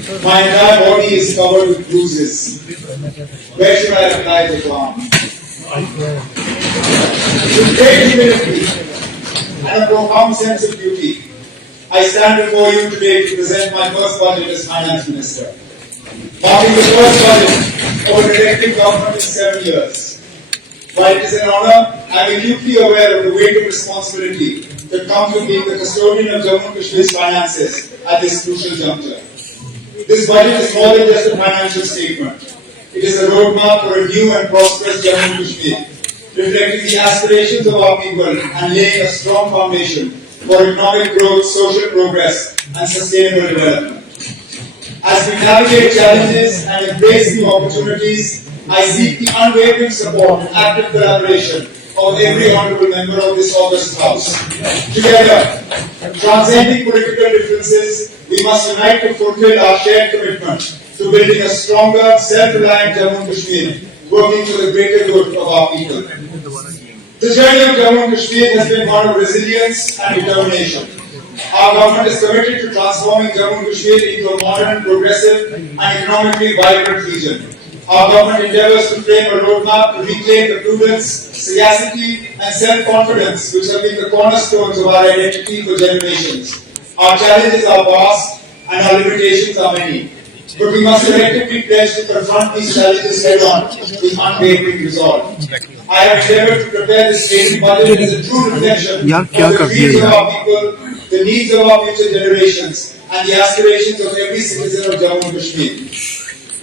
My entire body is covered with bruises. Where should I apply the balm? With great humility and a profound sense of duty, I stand before you today to present my first budget as Finance Minister, marking the first budget of a directive government in 7 years. While it is an honour, I am acutely aware of the weight of responsibility that comes with being the custodian of Jammu and Kashmir's finances at this crucial juncture. This budget is more than just a financial statement. It is a roadmap for a new and prosperous Jammu and Kashmir, reflecting the aspirations of our people and laying a strong foundation for economic growth, social progress, and sustainable development. As we navigate challenges and embrace new opportunities, I seek the unwavering support and active collaboration of every honourable member of this august House. Together, transcending political differences, we must unite to fulfill our shared commitment to building a stronger, self-reliant Jammu and Kashmir, working for the greater good of our people. The journey of Jammu and Kashmir has been one of resilience and determination. Our government is committed to transforming Jammu and Kashmir into a modern, progressive, and economically vibrant region. Our government endeavours to frame a roadmap to reclaim the prudence, sagacity, and self-confidence which have been the cornerstones of our identity for generations. Our challenges are vast and our limitations are many, but we must collectively pledge to confront these challenges head-on with unwavering resolve. I have endeavoured to prepare this maiden budget as a true reflection of the dreams of our people, the needs of our future generations, and the aspirations of every citizen of Jammu and Kashmir.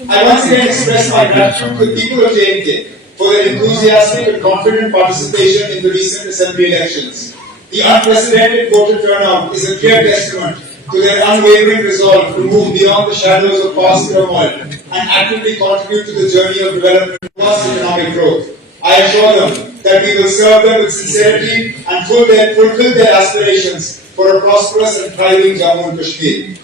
I once again express my gratitude to the people of J&K for their enthusiastic and confident participation in the recent assembly elections. The unprecedented voter turnout is a clear testament to their unwavering resolve to move beyond the shadows of past turmoil and actively contribute to the journey of development and vast economic growth. I assure them that we will serve them with sincerity and fulfill their aspirations for a prosperous and thriving Jammu and Kashmir.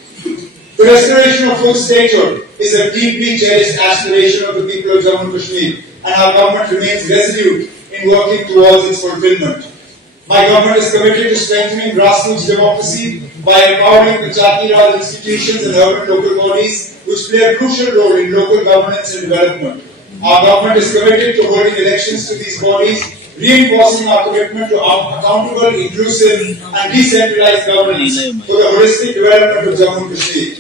The restoration of full statehood is a deeply cherished aspiration of the people of Jammu and Kashmir, and our government remains resolute in working towards its fulfillment. My government is committed to strengthening grassroots democracy by empowering the Chatti-Raj institutions and urban local bodies which play a crucial role in local governance and development. Our government is committed to holding elections to these bodies, reinforcing our commitment to accountable, inclusive and decentralized governance for the holistic development of Jammu and Kashmir.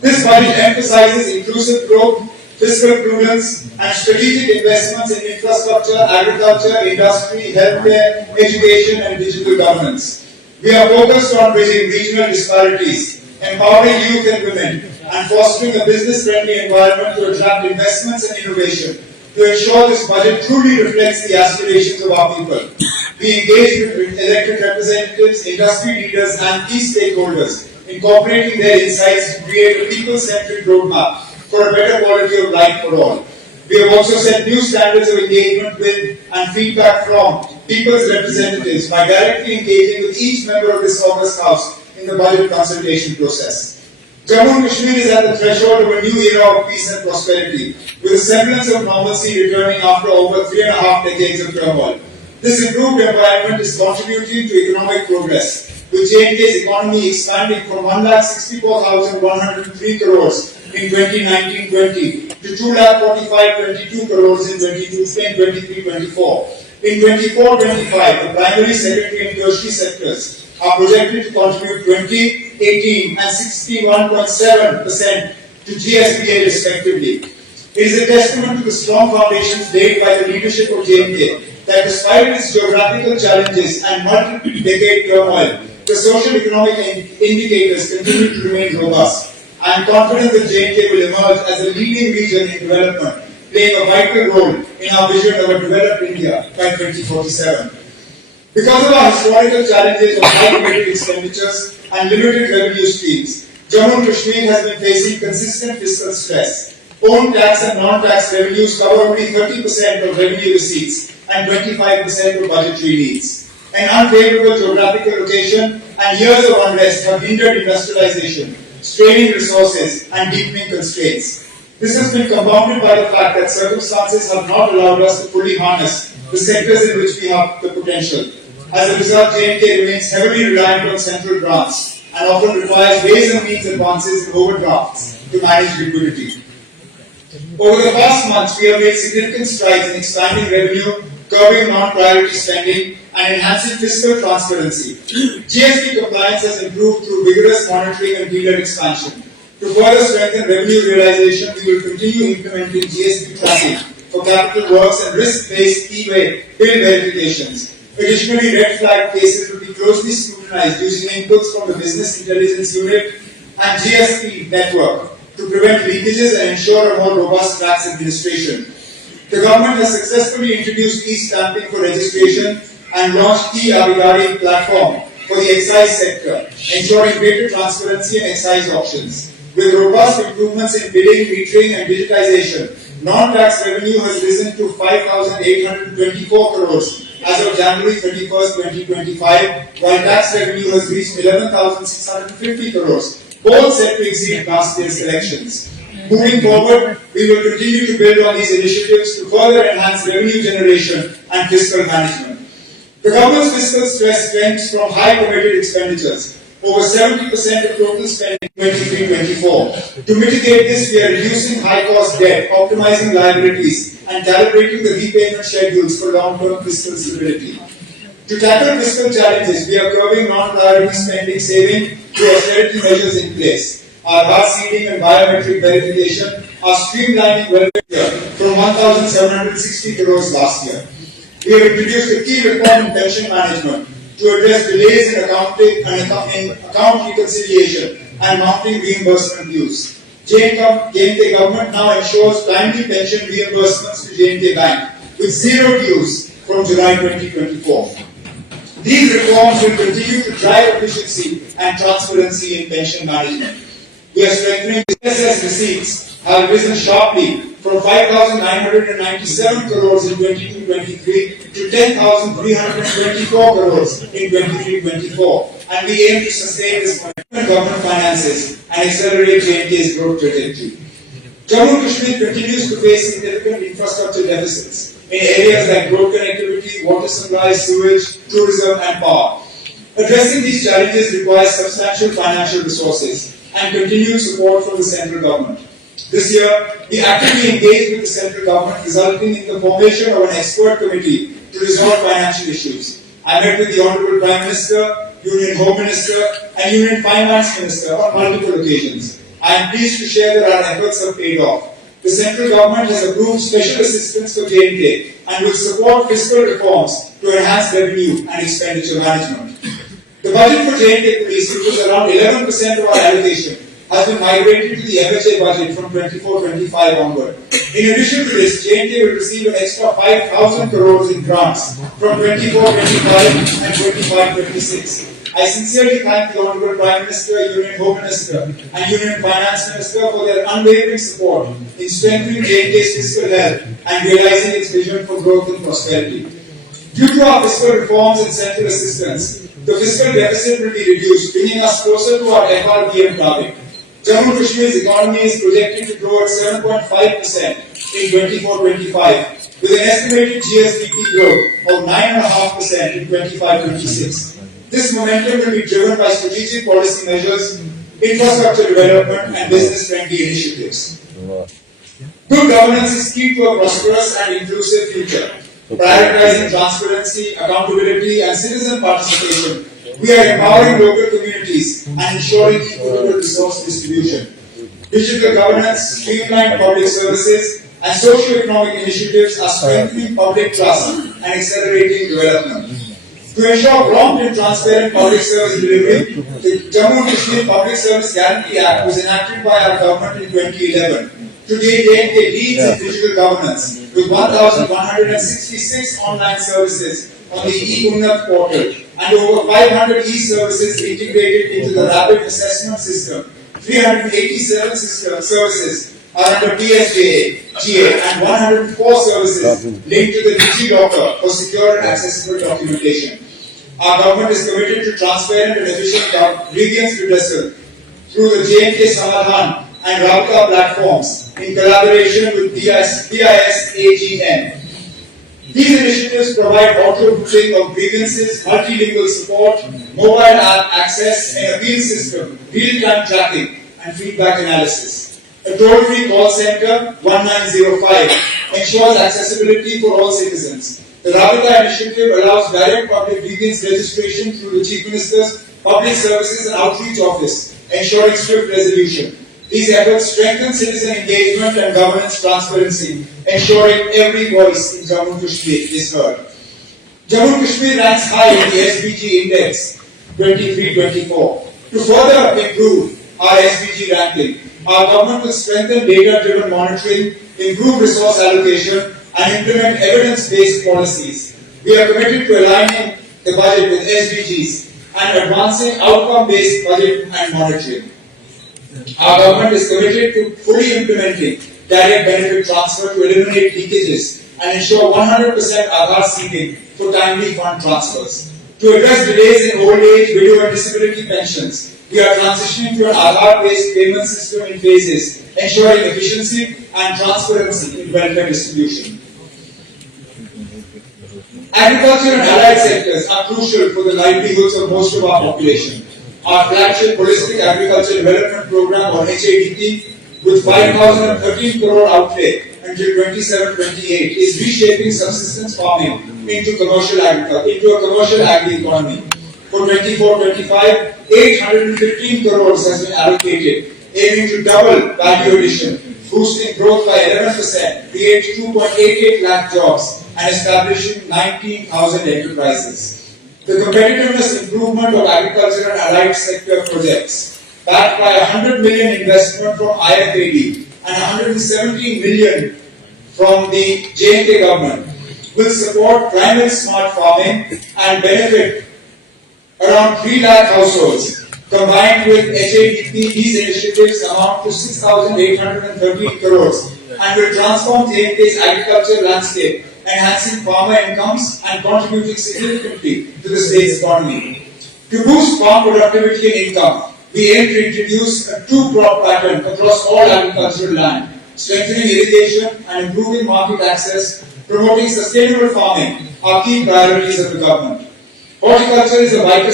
This budget emphasizes inclusive growth, fiscal prudence and strategic investments in infrastructure, agriculture, industry, healthcare, education and digital governance. We are focused on bridging regional disparities, empowering youth and women and fostering a business-friendly environment to attract investments and innovation. To ensure this budget truly reflects the aspirations of our people, we engage with elected representatives, industry leaders and key stakeholders, incorporating their insights to create a people-centric roadmap for a better quality of life for all. We have also set new standards of engagement with and feedback from people's representatives by directly engaging with each member of this august House in the budget consultation process. Jammu and Kashmir is at the threshold of a new era of peace and prosperity, with a semblance of normalcy returning after over 3.5 decades of turmoil. This improved environment is contributing to economic progress, with J&K's economy expanding from 1,64,103 crores in 2019-20 to 2,45,22 crores in 2023-24. In 24-25, the primary, secondary and tertiary sectors are projected to contribute 20, 18 and 61.7% to GSPA respectively. It is a testament to the strong foundations laid by the leadership of J&K that despite its geographical challenges and multi-decade turmoil, the social economic indicators continue to remain robust. I am confident that J&K will emerge as a leading region in development, playing a vital role in our vision of a developed India by 2047. Because of our historical challenges of high committed expenditures and limited revenue streams, Jammu and Kashmir has been facing consistent fiscal stress. Own tax and non-tax revenues cover only 30% of revenue receipts and 25% of budgetary needs. An unfavorable geographical location and years of unrest have hindered industrialization, straining resources and deepening constraints. This has been compounded by the fact that circumstances have not allowed us to fully harness the sectors in which we have the potential. As a result, J&K remains heavily reliant on central grants and often requires ways and means advances in overdrafts to manage liquidity. Over the past months, we have made significant strides in expanding revenue, curbing non-priority spending, and enhancing fiscal transparency. GST compliance has improved through vigorous monitoring and dealer expansion. To further strengthen revenue realization, we will continue implementing GST tracking for capital works and risk-based e-bill verifications. Additionally, red flag cases will be closely scrutinized using inputs from the Business Intelligence Unit and GST network to prevent leakages and ensure a more robust tax administration. The government has successfully introduced e-stamping for registration and launched e-Abhigari platform for the excise sector, ensuring greater transparency in excise auctions. With robust improvements in billing, metering and digitization, non-tax revenue has risen to 5,824 crores as of January 31st, 2025, while tax revenue has reached 11,650 crores, both set to exceed last year's collections. Moving forward, we will continue to build on these initiatives to further enhance revenue generation and fiscal management. The government's fiscal stress stems from high committed expenditures, over 70% of total spending in 23-24. To mitigate this, we are reducing high-cost debt, optimizing liabilities, and calibrating the repayment schedules for long-term fiscal stability. To tackle fiscal challenges, we are curbing non-priority spending saving through austerity measures in place. Our hard seeding and biometric verification are streamlining welfare from 1,760 crores last year. We have introduced a key reform in pension management to address delays in accounting and account reconciliation and mounting reimbursement dues. J&K government now ensures timely pension reimbursements to J&K Bank with zero dues from July 2024. These reforms will continue to drive efficiency and transparency in pension management. We are strengthening business receipts have risen sharply from 5,997 crores in 22-23 to 10,324 crores in 23-24, and we aim to sustain this momentum in government finances and accelerate J&K's growth trajectory. Jammu and Kashmir continues to face significant infrastructure deficits in areas like road connectivity, water supply, sewage, tourism, and power. Addressing these challenges requires substantial financial resources and continued support from the central government. This year, we actively engaged with the central government, resulting in the formation of an expert committee to resolve financial issues. I met with the Honorable Prime Minister, Union Home Minister, and Union Finance Minister on multiple occasions. I am pleased to share that our efforts have paid off. The central government has approved special assistance for J&K and will support fiscal reforms to enhance revenue and expenditure management. The budget for J&K Police, which was around 11% of our allocation, has been migrated to the MHA budget from 24-25 onward. In addition to this, J&K will receive an extra 5,000 crores in grants from 24-25 and 25-26. I sincerely thank the Honorable Prime Minister, Union Home Minister, and Union Finance Minister for their unwavering support in strengthening J&K's fiscal health and realizing its vision for growth and prosperity. Due to our fiscal reforms and central assistance, the fiscal deficit will be reduced, bringing us closer to our FRBM target. Jammu and Kashmir's economy is projected to grow at 7.5% in 24-25, with an estimated GSDP growth of 9.5% in 25-26. This momentum will be driven by strategic policy measures, infrastructure development, and business-friendly initiatives. Good governance is key to a prosperous and inclusive future. Prioritizing transparency, accountability, and citizen participation, we are empowering local communities and ensuring equitable resource distribution. Digital governance, streamlined public services, and socio-economic initiatives are strengthening public trust and accelerating development. To ensure prompt and transparent public service delivery, the Jammu and Kashmir Public Service Guarantee Act was enacted by our government in 2011. Today, J&K leads in digital governance with 1,166 online services on the e-Unnat portal and over 500 e-services integrated into the rapid assessment system. 387 services are under PSJA, GA, and 104 services linked to the DigiLocker for secure and accessible documentation. Our government is committed to transparent and efficient grievance redressal through the J&K Samadhan and Rabta platforms in collaboration with BIS AGM. These initiatives provide auto-routing of grievances, multilingual support, mobile app access, and appeal system, real-time tracking, and feedback analysis. A toll-free call center, 1905, ensures accessibility for all citizens. The Rabita initiative allows direct public grievance registration through the Chief Minister's Public Services and Outreach Office, ensuring swift resolution. These efforts strengthen citizen engagement and governance transparency, ensuring every voice in Jammu and Kashmir is heard. Jammu and Kashmir ranks high in the SDG Index 23-24. To further improve our SDG ranking, our government will strengthen data-driven monitoring, improve resource allocation, and implement evidence-based policies. We are committed to aligning the budget with SDGs and advancing outcome-based budget and monitoring. Our government is committed to fully implementing direct benefit transfer to eliminate leakages and ensure 100% Aadhaar seeding for timely fund transfers. To address delays in old age, widow and disability pensions, we are transitioning to an Aadhaar-based payment system in phases, ensuring efficiency and transparency in welfare distribution. Agriculture and allied sectors are crucial for the livelihoods of most of our population. Our flagship Holistic Agriculture Development Program, or HADP, with 5,013 crore outlay until 27-28, is reshaping subsistence farming into a commercial agri-economy. For 24-25, 815 crores has been allocated, aiming to double value addition, boosting growth by 11%, create 2.88 lakh jobs, and establishing 19,000 enterprises. The competitiveness improvement of agriculture and allied sector projects, backed by 100 million investment from IFAD and 117 million from the J&K government, will support climate smart farming and benefit around 3 lakh households. Combined with HADP, these initiatives amount to 6,813 crores and will transform J&K's agriculture landscape, enhancing farmer incomes and contributing significantly to the state's economy. To boost farm productivity and income, we aim to introduce a two-crop pattern across all agricultural land, strengthening irrigation and improving market access, promoting sustainable farming are key priorities of the government. Horticulture is a vital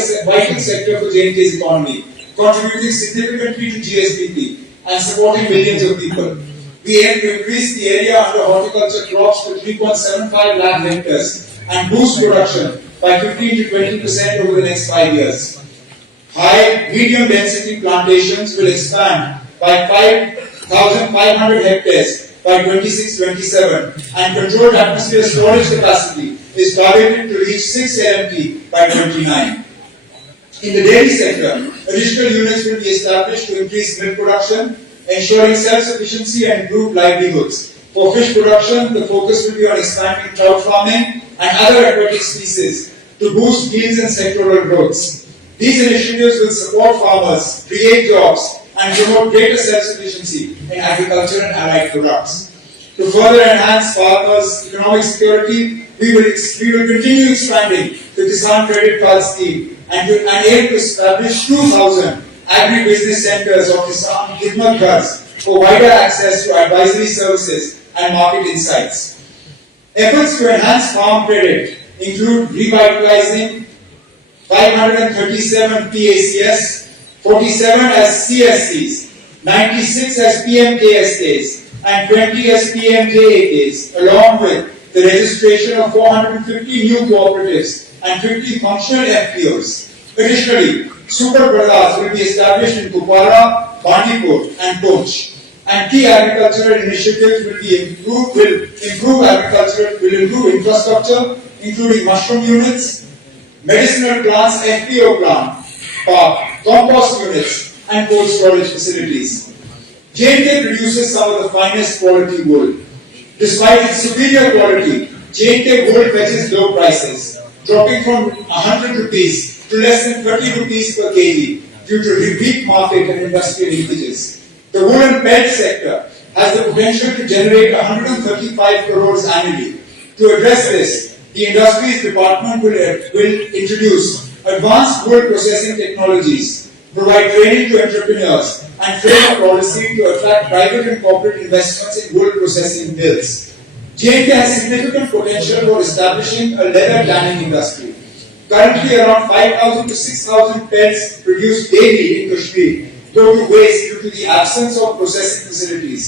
sector for J&K's economy, contributing significantly to GSDP and supporting millions of people. We aim to increase the area under horticulture crops to 3.75 lakh hectares and boost production by 15 to 20% over the next 5 years. High, medium density plantations will expand by 5,500 hectares by 26-27 and controlled atmosphere storage capacity is targeted to reach 6 LMT by 29. In the dairy sector, additional units will be established to increase milk production, ensuring self-sufficiency and improved livelihoods. For fish production, the focus will be on expanding trout farming and other aquatic species to boost yields and sectoral growths. These initiatives will support farmers, create jobs, and promote greater self-sufficiency in agriculture and allied products. To further enhance farmers' economic security, we will continue expanding the Kisan Credit Card Scheme and aim to establish 2,000 agri-business centers or Kisan Khidmat Ghars for wider access to advisory services and market insights. Efforts to enhance farm credit include revitalizing 537 PACS, 47 as CSCs, 96 as PMKSKs, and 20 as PMJAKs, along with the registration of 450 new cooperatives and 50 functional FPOs. Additionally, super brothers will be established in Kupwara, Bandipur, and Poonch. And key agricultural initiatives will improve infrastructure, including mushroom units, medicinal plants, FPO plant, park, compost units, and cold storage facilities. J&K produces some of the finest quality wool. Despite its superior quality, J&K wool fetches low prices, dropping from 100 rupees to less than 30 rupees per kg due to weak market and industry linkages. The woolen pelt sector has the potential to generate 135 crores annually. To address this, the Industries Department will introduce advanced wool processing technologies, provide training to entrepreneurs, and frame a policy to attract private and corporate investments in wool processing mills. J&K has significant potential for establishing a leather tanning industry. Currently, around 5,000 to 6,000 pelts produced daily in Kashmir go to waste due to the absence of processing facilities.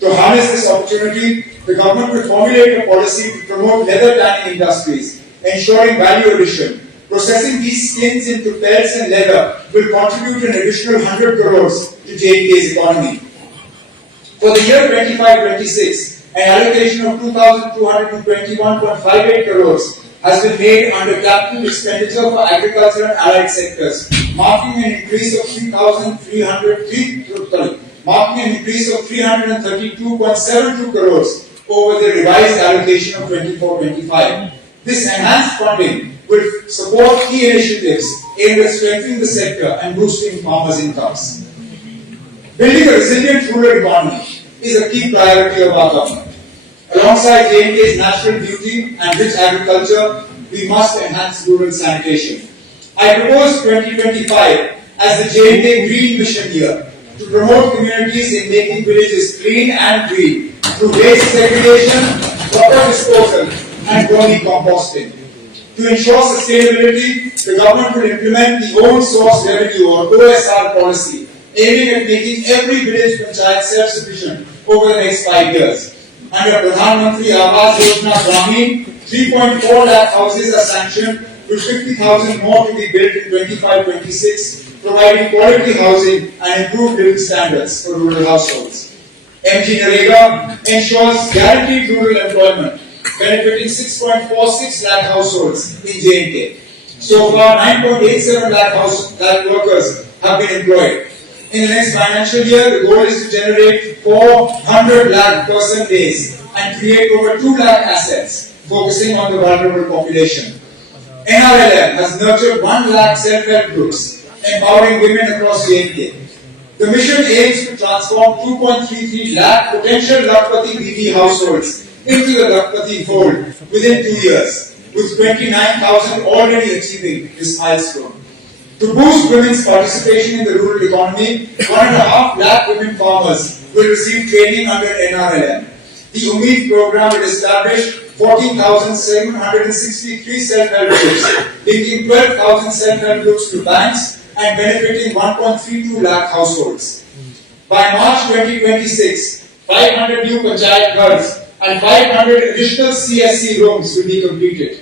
To harness this opportunity, the government will formulate a policy to promote leather tanning industries, ensuring value addition. Processing these skins into pelts and leather will contribute an additional 100 crores to J&K's economy. For the year 25-26, an allocation of 2,221.58 crores has been made under capital expenditure for agriculture and allied sectors, marking an increase of 332.72 crores over the revised allocation of 24-25. This enhanced funding will support key initiatives aimed at strengthening the sector and boosting farmers' incomes. Building a resilient rural economy is a key priority of our government. Alongside J&K's natural beauty and rich agriculture, we must enhance rural sanitation. I propose 2025 as the J&K Green Mission Year to promote communities in making villages clean and green through waste segregation, proper disposal, and vermi composting. To ensure sustainability, the government will implement the Own Source Revenue or OSR policy, aiming at making every village panchayat self-sufficient over the next 5 years. Under Pradhan Mantri Awas Yojana Gramin, 3.4 lakh houses are sanctioned, with 50,000 more to be built in 25-26, providing quality housing and improved living standards for rural households. MG Narega ensures guaranteed rural employment, benefiting 6.46 lakh households in J&K. So far, 9.87 lakh workers have been employed. In the next financial year, the goal is to generate 400 lakh person days and create over 2 lakh assets, focusing on the vulnerable population. NRLM has nurtured 1 lakh self-help groups, empowering women across J&K. The mission aims to transform 2.33 lakh potential Lakpati BV households into the Lakpati fold within 2 years, with 29,000 already achieving this milestone. To boost women's participation in the rural economy, 1.5 lakh women farmers will receive training under NRLM. The UMEED program will establish 14,763 self-help groups, linking 12,000 self-help groups to banks and benefiting 1.32 lakh households. By March 2026, 500 new panchayat ghars and 500 additional CSC rooms will be completed.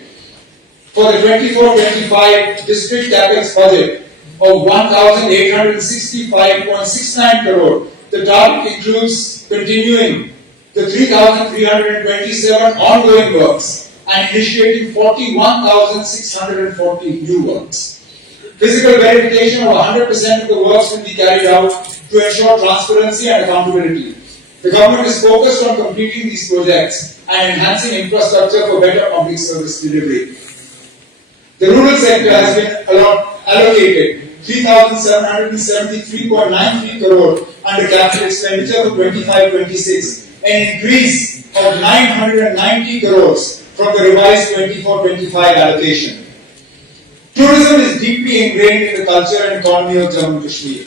For the 24-25 district capex budget of 1,865.69 crore, the target includes continuing the 3,327 ongoing works and initiating 41,640 new works. Physical verification of 100% of the works will be carried out to ensure transparency and accountability. The government is focused on completing these projects and enhancing infrastructure for better public service delivery. The rural sector has been allocated 3,773.93 crore under capital expenditure for 25-26, an increase of 990 crores from the revised 24-25 allocation. Tourism is deeply ingrained in the culture and economy of Jammu and Kashmir.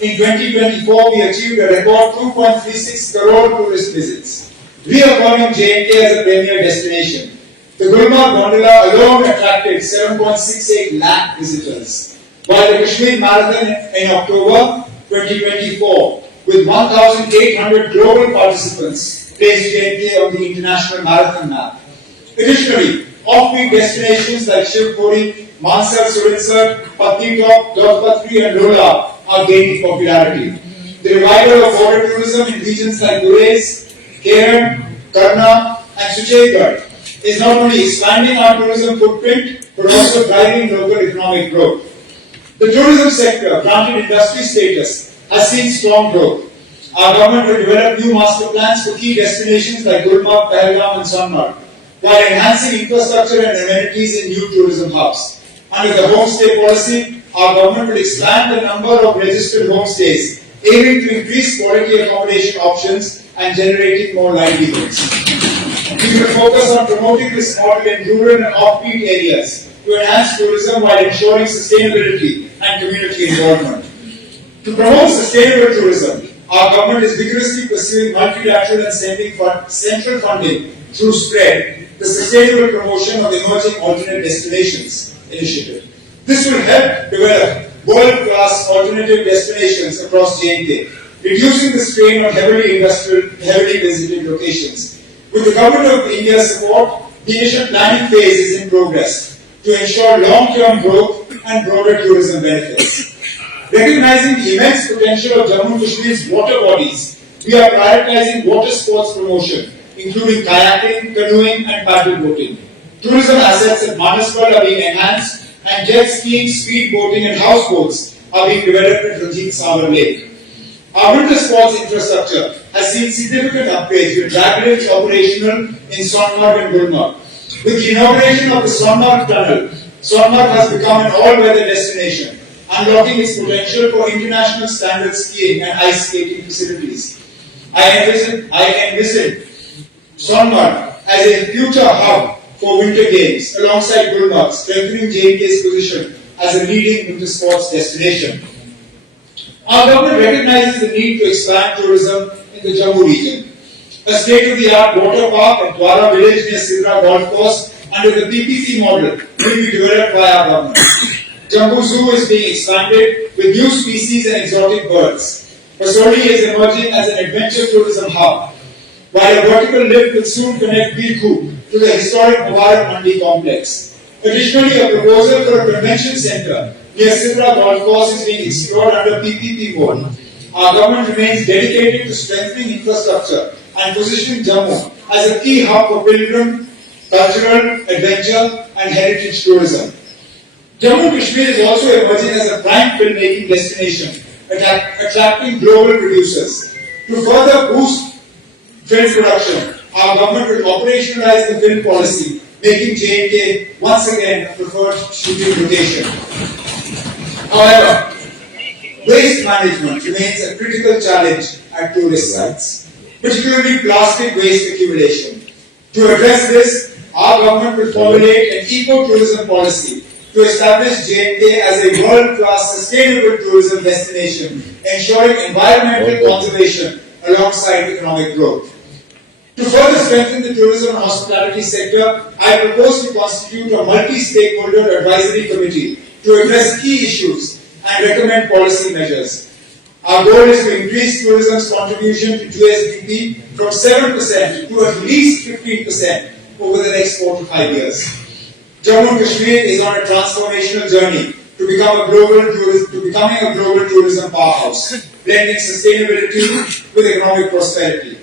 In 2024, we achieved a record 2.36 crore tourist visits, reaffirming J&K as a premier destination. The Gulmarg Gondola alone attracted 7.68 lakh visitors, while the Kashmir Marathon in October 2024, with 1,800 global participants, placed J&K on the international marathon map. Additionally, offbeat destinations like Shivpuri, Mansar, Surinsar, Patnitop, Dodpatri and Lola are gaining popularity. The revival of border tourism in regions like Gurez, Keran, Karna and Suchaigarh is not only expanding our tourism footprint but also driving local economic growth. The tourism sector, granted industry status, has seen strong growth. Our government will develop new master plans for key destinations like Gulmarg, Pahalgam and Sonmarg, while enhancing infrastructure and amenities in new tourism hubs. Under the homestay policy, our government will expand the number of registered homestays, aiming to increase quality accommodation options and generating more livelihoods. We will focus on promoting this model in rural and offbeat areas to enhance tourism while ensuring sustainability and community involvement. To promote sustainable tourism, our government is vigorously pursuing multilateral and central funding through SPREAD, the Sustainable Promotion of Emerging Alternate Destinations initiative. This will help develop world-class alternative destinations across J&K, reducing the strain on heavily visited locations. With the Government of India's support, the initial planning phase is in progress to ensure long-term growth and broader tourism benefits. Recognizing the immense potential of Jammu and Kashmir's water bodies, we are prioritizing water sports promotion, including kayaking, canoeing, and paddle boating. Tourism assets at Manaswal are being enhanced, and jet skiing, speed boating, and houseboats are being developed at Ranjit Savar Lake. Our winter sports infrastructure has seen significant upgrades with drag lifts operational in Sonmarg and Gulmarg. With the inauguration of the Sonmarg Tunnel, Sonmarg has become an all-weather destination, unlocking its potential for international standard skiing and ice skating facilities. I envision Sonmarg as a future hub for winter games alongside Gulmarg, strengthening J&K's position as a leading winter sports destination. Our government recognizes the need to expand tourism in the Jammu region. A state-of-the-art water park at Dwara village near Sidra Golf Course under the PPP model will be developed by our government. Jammu Zoo is being expanded with new species and exotic birds. Pasoli is emerging as an adventure tourism hub, while a vertical lift will soon connect Birku to the historic Mubarak Mandi complex. Additionally, a proposal for a convention center near Sidra Golf Course is being explored under PPP mode. Our government remains dedicated to strengthening infrastructure and positioning Jammu as a key hub for pilgrim, cultural, adventure, and heritage tourism. Jammu and Kashmir is also emerging as a prime filmmaking destination, attracting global producers. To further boost film production, our government will operationalize the film policy, making J&K once again a preferred shooting location. However, waste management remains a critical challenge at tourist sites, particularly plastic waste accumulation. To address this, our government will formulate an eco-tourism policy to establish J&K as a world-class sustainable tourism destination, ensuring environmental conservation alongside economic growth. To further strengthen the tourism and hospitality sector, I propose to constitute a multi-stakeholder advisory committee to address key issues and recommend policy measures. Our goal is to increase tourism's contribution to GSDP from 7% to at least 15% over the next 4 to 5 years. Jammu and Kashmir is on a transformational journey to becoming a global tourism powerhouse, blending sustainability with economic prosperity.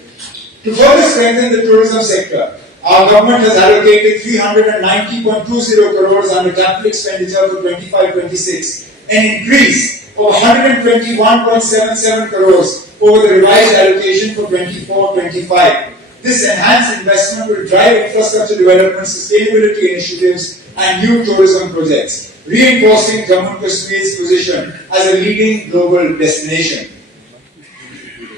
To further strengthen the tourism sector, our government has allocated 390.20 crores under capital expenditure for 25-26, an increase of 121.77 crores over the revised allocation for 24-25. This enhanced investment will drive infrastructure development, sustainability initiatives, and new tourism projects, reinforcing Jammu and Kashmir's position as a leading global destination.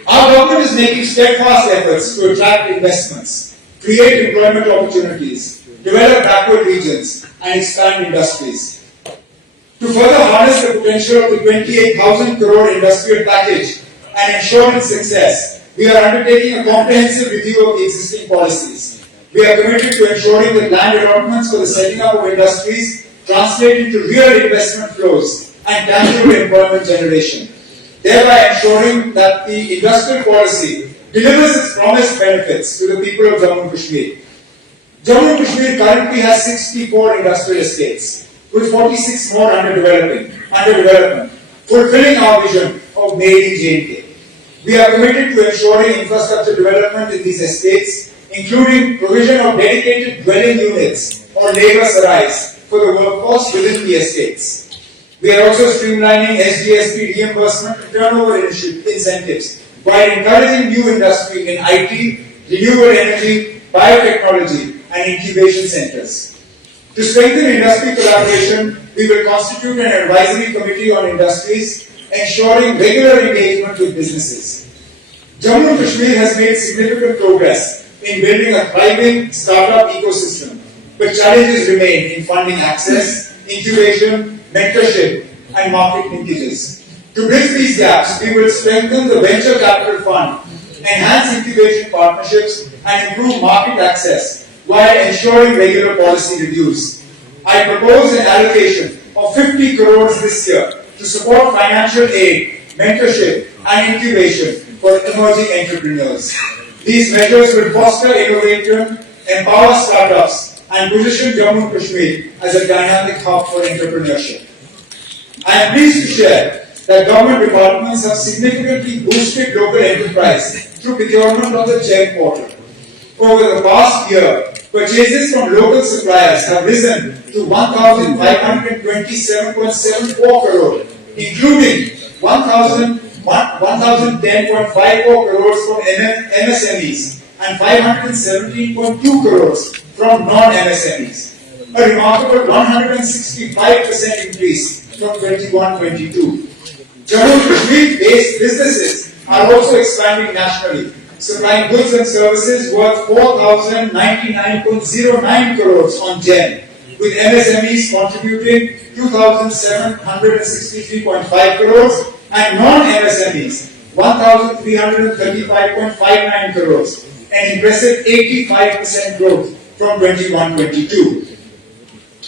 Our government is making steadfast efforts to attract investments, create employment opportunities, develop backward regions, and expand industries. To further harness the potential of the 28,000 crore industrial package and ensure its success, we are undertaking a comprehensive review of the existing policies. We are committed to ensuring that land allotments for the setting up of industries translate into real investment flows and tangible employment generation, thereby ensuring that the industrial policy delivers its promised benefits to the people of Jammu and Kashmir. Jammu and Kashmir currently has 64 industrial estates, with 46 more under development, fulfilling our vision of Made in J&K. We are committed to ensuring infrastructure development in these estates, including provision of dedicated dwelling units or labour sarais for the workforce within the estates. We are also streamlining SGST reimbursement and turnover incentives while encouraging new industry in IT, renewable energy, biotechnology, and incubation centres. To strengthen industry collaboration, we will constitute an advisory committee on industries, ensuring regular engagement with businesses. Jammu and Kashmir has made significant progress in building a thriving startup ecosystem, but challenges remain in funding access, incubation, mentorship, and market linkages. To bridge these gaps, we will strengthen the venture capital fund, enhance incubation partnerships, and improve market access while ensuring regular policy reviews. I propose an allocation of 50 crores this year to support financial aid, mentorship and incubation for emerging entrepreneurs. These measures will foster innovation, empower startups and position Jammu and Kashmir as a dynamic hub for entrepreneurship. I am pleased to share that government departments have significantly boosted local enterprise through procurement of the GEM portal. Over the past year, purchases from local suppliers have risen to 1,527.74 crore, including 1,010.54 crores from MSMEs and 517.2 crores from non-MSMEs, a remarkable 165% increase from 21-22. Jammu and Kashmir-based businesses are also expanding nationally, supplying goods and services worth 4,099.09 crores on GEM, with MSMEs contributing 2,763.5 crores and non-MSMEs 1,335.59 crores, an impressive 85% growth from 21-22.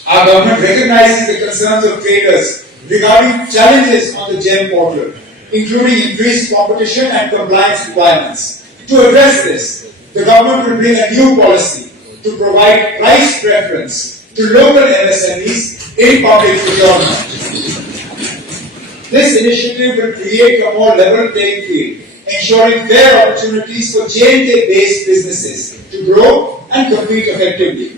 Our government recognizes the concerns of traders regarding challenges on the GEM portal, including increased competition and compliance requirements. To address this, the government will bring a new policy to provide price preference to local MSMEs in public procurement. This initiative will create a more level playing field, ensuring fair opportunities for J&K-based businesses to grow and compete effectively.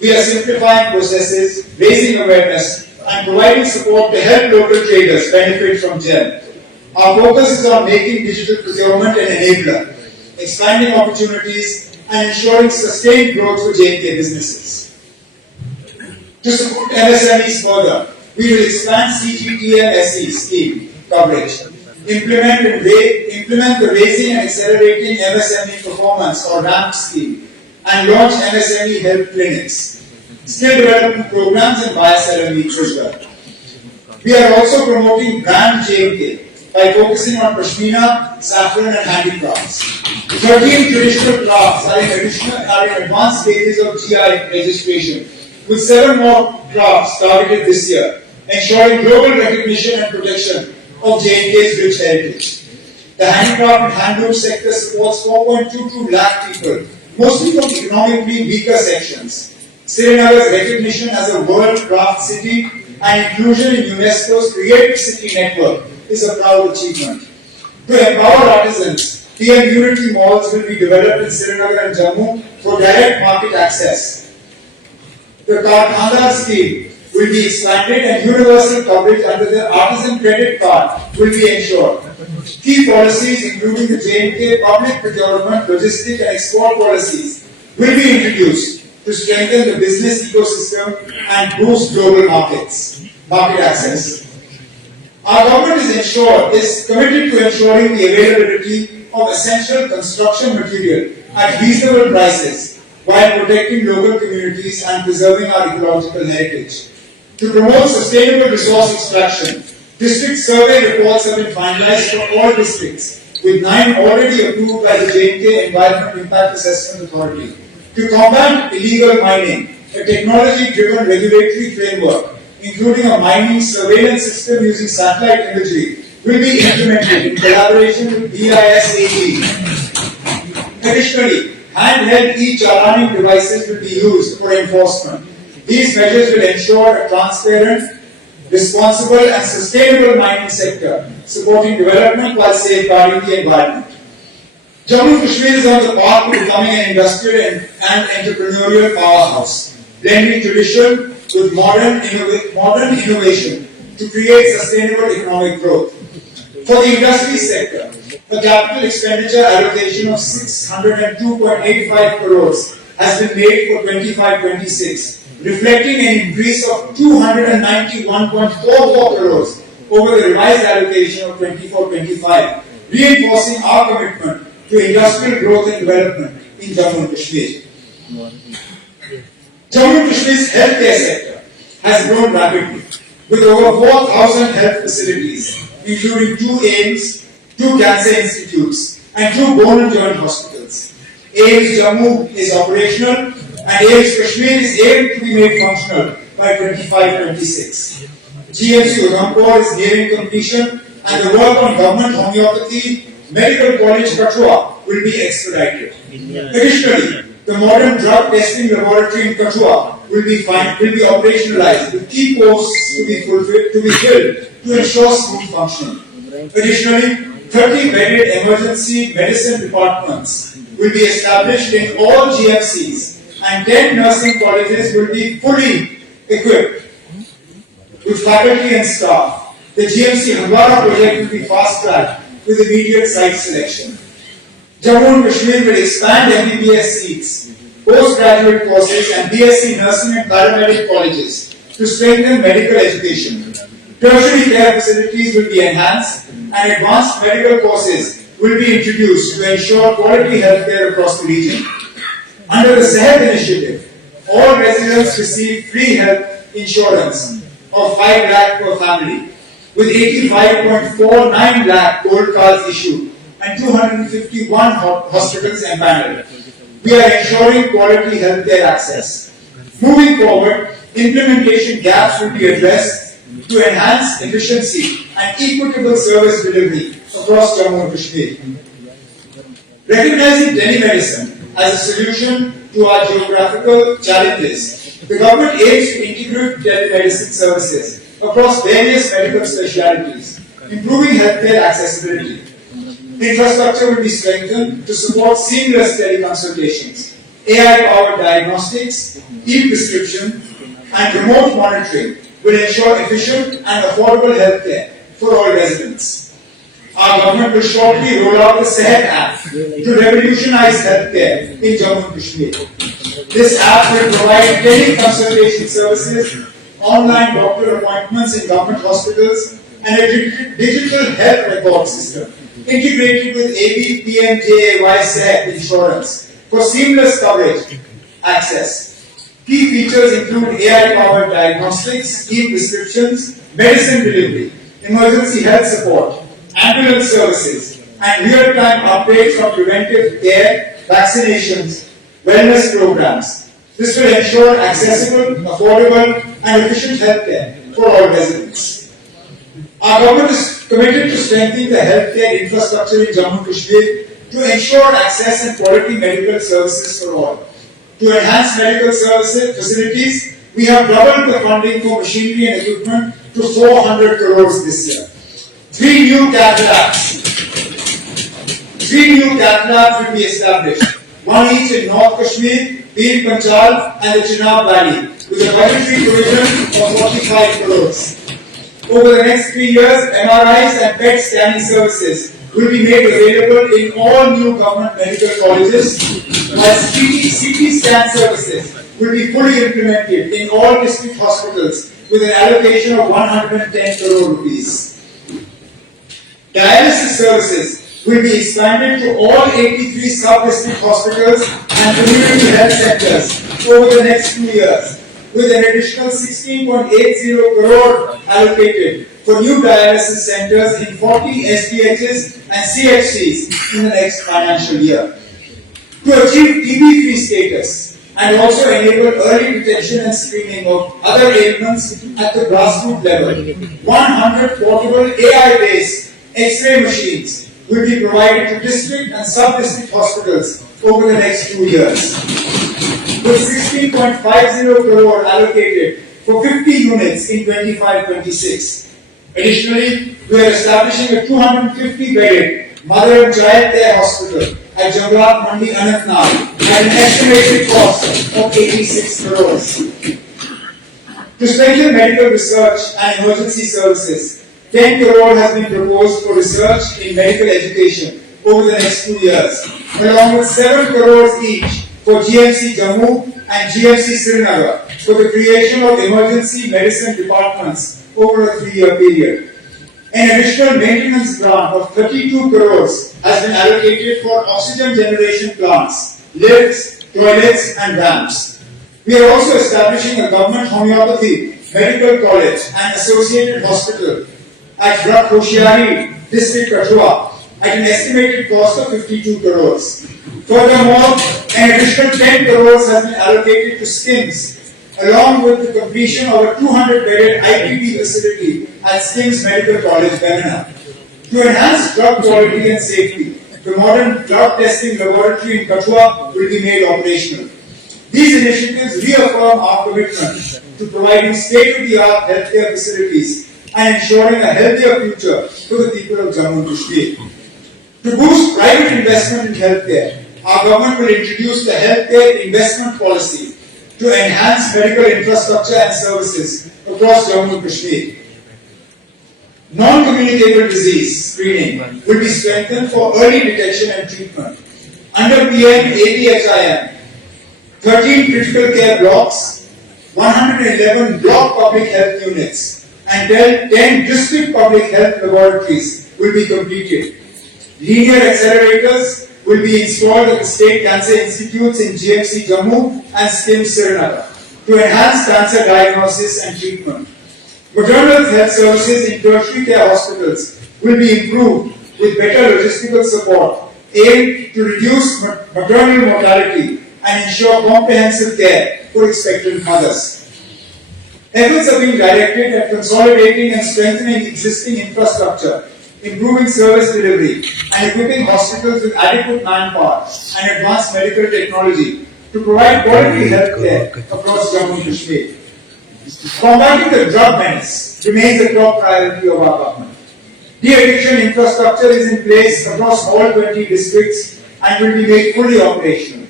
We are simplifying processes, raising awareness, and providing support to help local traders benefit from GEM. Our focus is on making digital procurement an enabler, expanding opportunities, and ensuring sustained growth for J&K businesses. To support MSMEs further, we will expand CGTMSE scheme coverage, implement the Raising and Accelerating MSME Performance or RAMP scheme, and launch MSME health clinics, skill development programs, and buyer seller meets as well. We are also promoting brand J&K by focusing on Pashmina, saffron, and handicrafts. 13 traditional crafts are in advanced stages of GI registration, with 7 more crafts targeted this year, ensuring global recognition and protection of J&K's rich heritage. The handicraft and handloom sector supports 4.22 lakh people, mostly from economically weaker sections. Srinagar's recognition as a World Craft City and inclusion in UNESCO's Creative City Network is a proud achievement. To empower artisans, PM Unity malls will be developed in Srinagar and Jammu for direct market access. The Karkhandar scheme will be expanded and universal coverage under the artisan credit card will be ensured. Key policies including the J&K public procurement, logistic and export policies will be introduced to strengthen the business ecosystem and boost global market access. Our government is committed to ensuring the availability of essential construction material at reasonable prices while protecting local communities and preserving our ecological heritage. To promote sustainable resource extraction, district survey reports have been finalized for all districts, with 9 already approved by the J&K Environment Impact Assessment Authority. To combat illegal mining, a technology-driven regulatory framework, including a mining surveillance system using satellite imagery, will be implemented in collaboration with BIS-AG. Additionally, handheld e-chalaning devices will be used for enforcement. These measures will ensure a transparent, responsible and sustainable mining sector, supporting development while safeguarding the environment. Jammu and Kashmir is on the path to becoming an industrial and entrepreneurial powerhouse, blending tradition with modern innovation to create sustainable economic growth. For the industry sector, a capital expenditure allocation of 602.85 crores has been made for 25-26, reflecting an increase of 291.44 crores over the revised allocation of 24-25, reinforcing our commitment to industrial growth and development in Jammu and Kashmir. Jammu and Kashmir's healthcare sector has grown rapidly, with over 4,000 health facilities, including 2 AIIMS, 2 cancer institutes, and 2 bone and joint hospitals. AIIMS Jammu is operational, and AIIMS Kashmir is aimed to be made functional by 25-26. GMC Udhampur is nearing completion, and the work on government homeopathy medical college Kathua will be expedited. Additionally, the modern drug testing laboratory in Kathua will be operationalized with key posts to be filled to ensure smooth functioning. Additionally, 30 bedded emergency medicine departments will be established in all GMCs, and 10 nursing colleges will be fully equipped with faculty and staff. The GMC Hambara project will be fast-tracked with immediate site selection. Jammu and Kashmir will expand MBBS seats, postgraduate courses and BSc nursing and paramedic colleges to strengthen medical education. Tertiary care facilities will be enhanced and advanced medical courses will be introduced to ensure quality healthcare across the region. Under the Sehat initiative, all residents receive free health insurance of 5 lakh per family, with 85.49 lakh gold cards issued and 251 hospitals empaneled. We are ensuring quality healthcare access. Moving forward, implementation gaps will be addressed to enhance efficiency and equitable service delivery across Jammu and Kashmir. Recognizing telemedicine as a solution to our geographical challenges, the government aims to integrate telemedicine services across various medical specialties, improving healthcare accessibility. Infrastructure will be strengthened to support seamless teleconsultations, AI-powered diagnostics, e-prescription, and remote monitoring will ensure efficient and affordable healthcare for all residents. Our government will shortly roll out the Sehat app to revolutionize healthcare in Jammu and Kashmir. This app will provide teleconsultation services, online doctor appointments in government hospitals, and a digital health record system integrated with AB PMJAY Sehat insurance for seamless coverage access. Key features include AI-powered diagnostics, e-prescriptions, medicine delivery, emergency health support, ambulance services, and real-time updates on preventive care, vaccinations, wellness programs. This will ensure accessible, affordable, and efficient healthcare for all residents. Our government is committed to strengthening the healthcare infrastructure in Jammu and Kashmir to ensure access and quality medical services for all. To enhance medical services facilities, we have doubled the funding for machinery and equipment to 400 crores this year. Three new cath labs will be established, one each in North Kashmir, Pir Panchal, and the Chenab Valley, with a budgetary provision of 45 crores. Over the next 3 years, MRIs and PET scanning services will be made available in all new government medical colleges, while CT scan services will be fully implemented in all district hospitals with an allocation of 110 crore rupees. Dialysis services will be expanded to all 83 sub-district hospitals and community health centers over the next 2 years, with an additional 16.80 crore allocated for new dialysis centers in 40 SPHs and CHCs in the next financial year. To achieve TB-free status and also enable early detection and screening of other ailments at the grassroots level, 100 portable AI-based X-ray machines will be provided to district and sub-district hospitals over the next 2 years. With 16.50 crore allocated for 50 units in 25-26. Additionally, we are establishing a 250-bedded Mother and Child Care Hospital at Jagrat Mandi, Anantnag at an estimated cost of 86 crores. To strengthen medical research and emergency services, 10 crore has been proposed for research in medical education over the next 2 years, along with 7 crores each for GMC Jammu and GMC Srinagar for the creation of emergency medicine departments over a 3-year period. An additional maintenance grant of 32 crores has been allocated for oxygen generation plants, lifts, toilets and ramps. We are also establishing a government homeopathy medical college and associated hospital at Hoshiari, district Kathua at an estimated cost of 52 crores. Furthermore, an additional 10 crores has been allocated to SKIMS, along with the completion of a 200-bedded IPD facility at SKIMS Medical College, Banana. To enhance drug quality and safety, the modern drug testing laboratory in Kathua will be made operational. These initiatives reaffirm our commitment to providing state-of-the-art healthcare facilities and ensuring a healthier future for the people of Jammu and Kashmir. To boost private investment in healthcare, our government will introduce the healthcare investment policy to enhance medical infrastructure and services across Jammu and Kashmir. Non-communicable disease screening will be strengthened for early detection and treatment. Under PM APHIM, 13 critical care blocks, 111 block public health units, and 10 district public health laboratories will be completed. Linear accelerators will be installed at the state cancer institutes in GMC Jammu and SKIMS Srinagar to enhance cancer diagnosis and treatment. Maternal health services in tertiary care hospitals will be improved with better logistical support aimed to reduce maternal mortality and ensure comprehensive care for expectant mothers. Efforts are being directed at consolidating and strengthening existing infrastructure, improving service delivery, and equipping hospitals with adequate manpower and advanced medical technology to provide quality health care across Jammu and Kashmir. Combating the drug menace remains a top priority of our government. De-addiction infrastructure is in place across all 20 districts and will be made fully operational.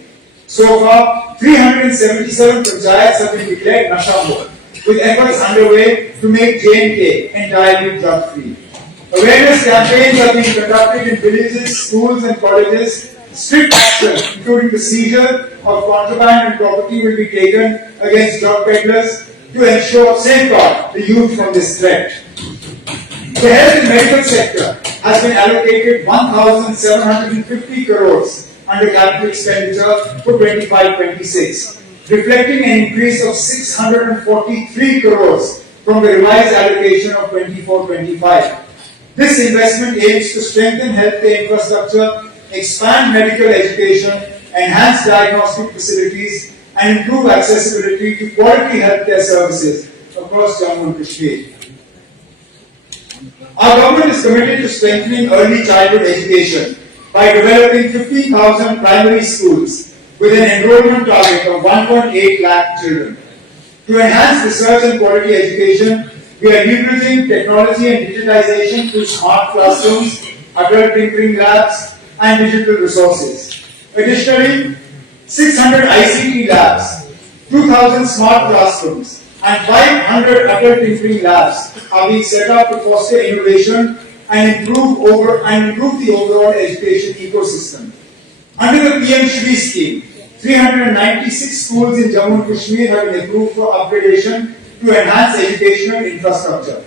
So far, 377 panchayats have been declared nasha-mukht, with efforts underway to make J&K entirely drug-free. Awareness campaigns are being conducted in villages, schools and colleges. Strict action, including the seizure of contraband and property, will be taken against drug peddlers to ensure safeguard the youth from this threat. The health and medical sector has been allocated 1,750 crores under capital expenditure for 25-26, reflecting an increase of 643 crores from the revised allocation of 24-25. This investment aims to strengthen healthcare infrastructure, expand medical education, enhance diagnostic facilities, and improve accessibility to quality healthcare services across Jammu and Kashmir. Our government is committed to strengthening early childhood education by developing 50,000 primary schools with an enrollment target of 1.8 lakh children. To enhance research and quality education, we are leveraging technology and digitization through smart classrooms, adult tinkering labs, and digital resources. Additionally, 600 ICT labs, 2,000 smart classrooms, and 500 adult tinkering labs are being set up to foster innovation and improve the overall education ecosystem. Under the PM Shri scheme, 396 schools in Jammu and Kashmir have been approved for upgradation to enhance educational infrastructure.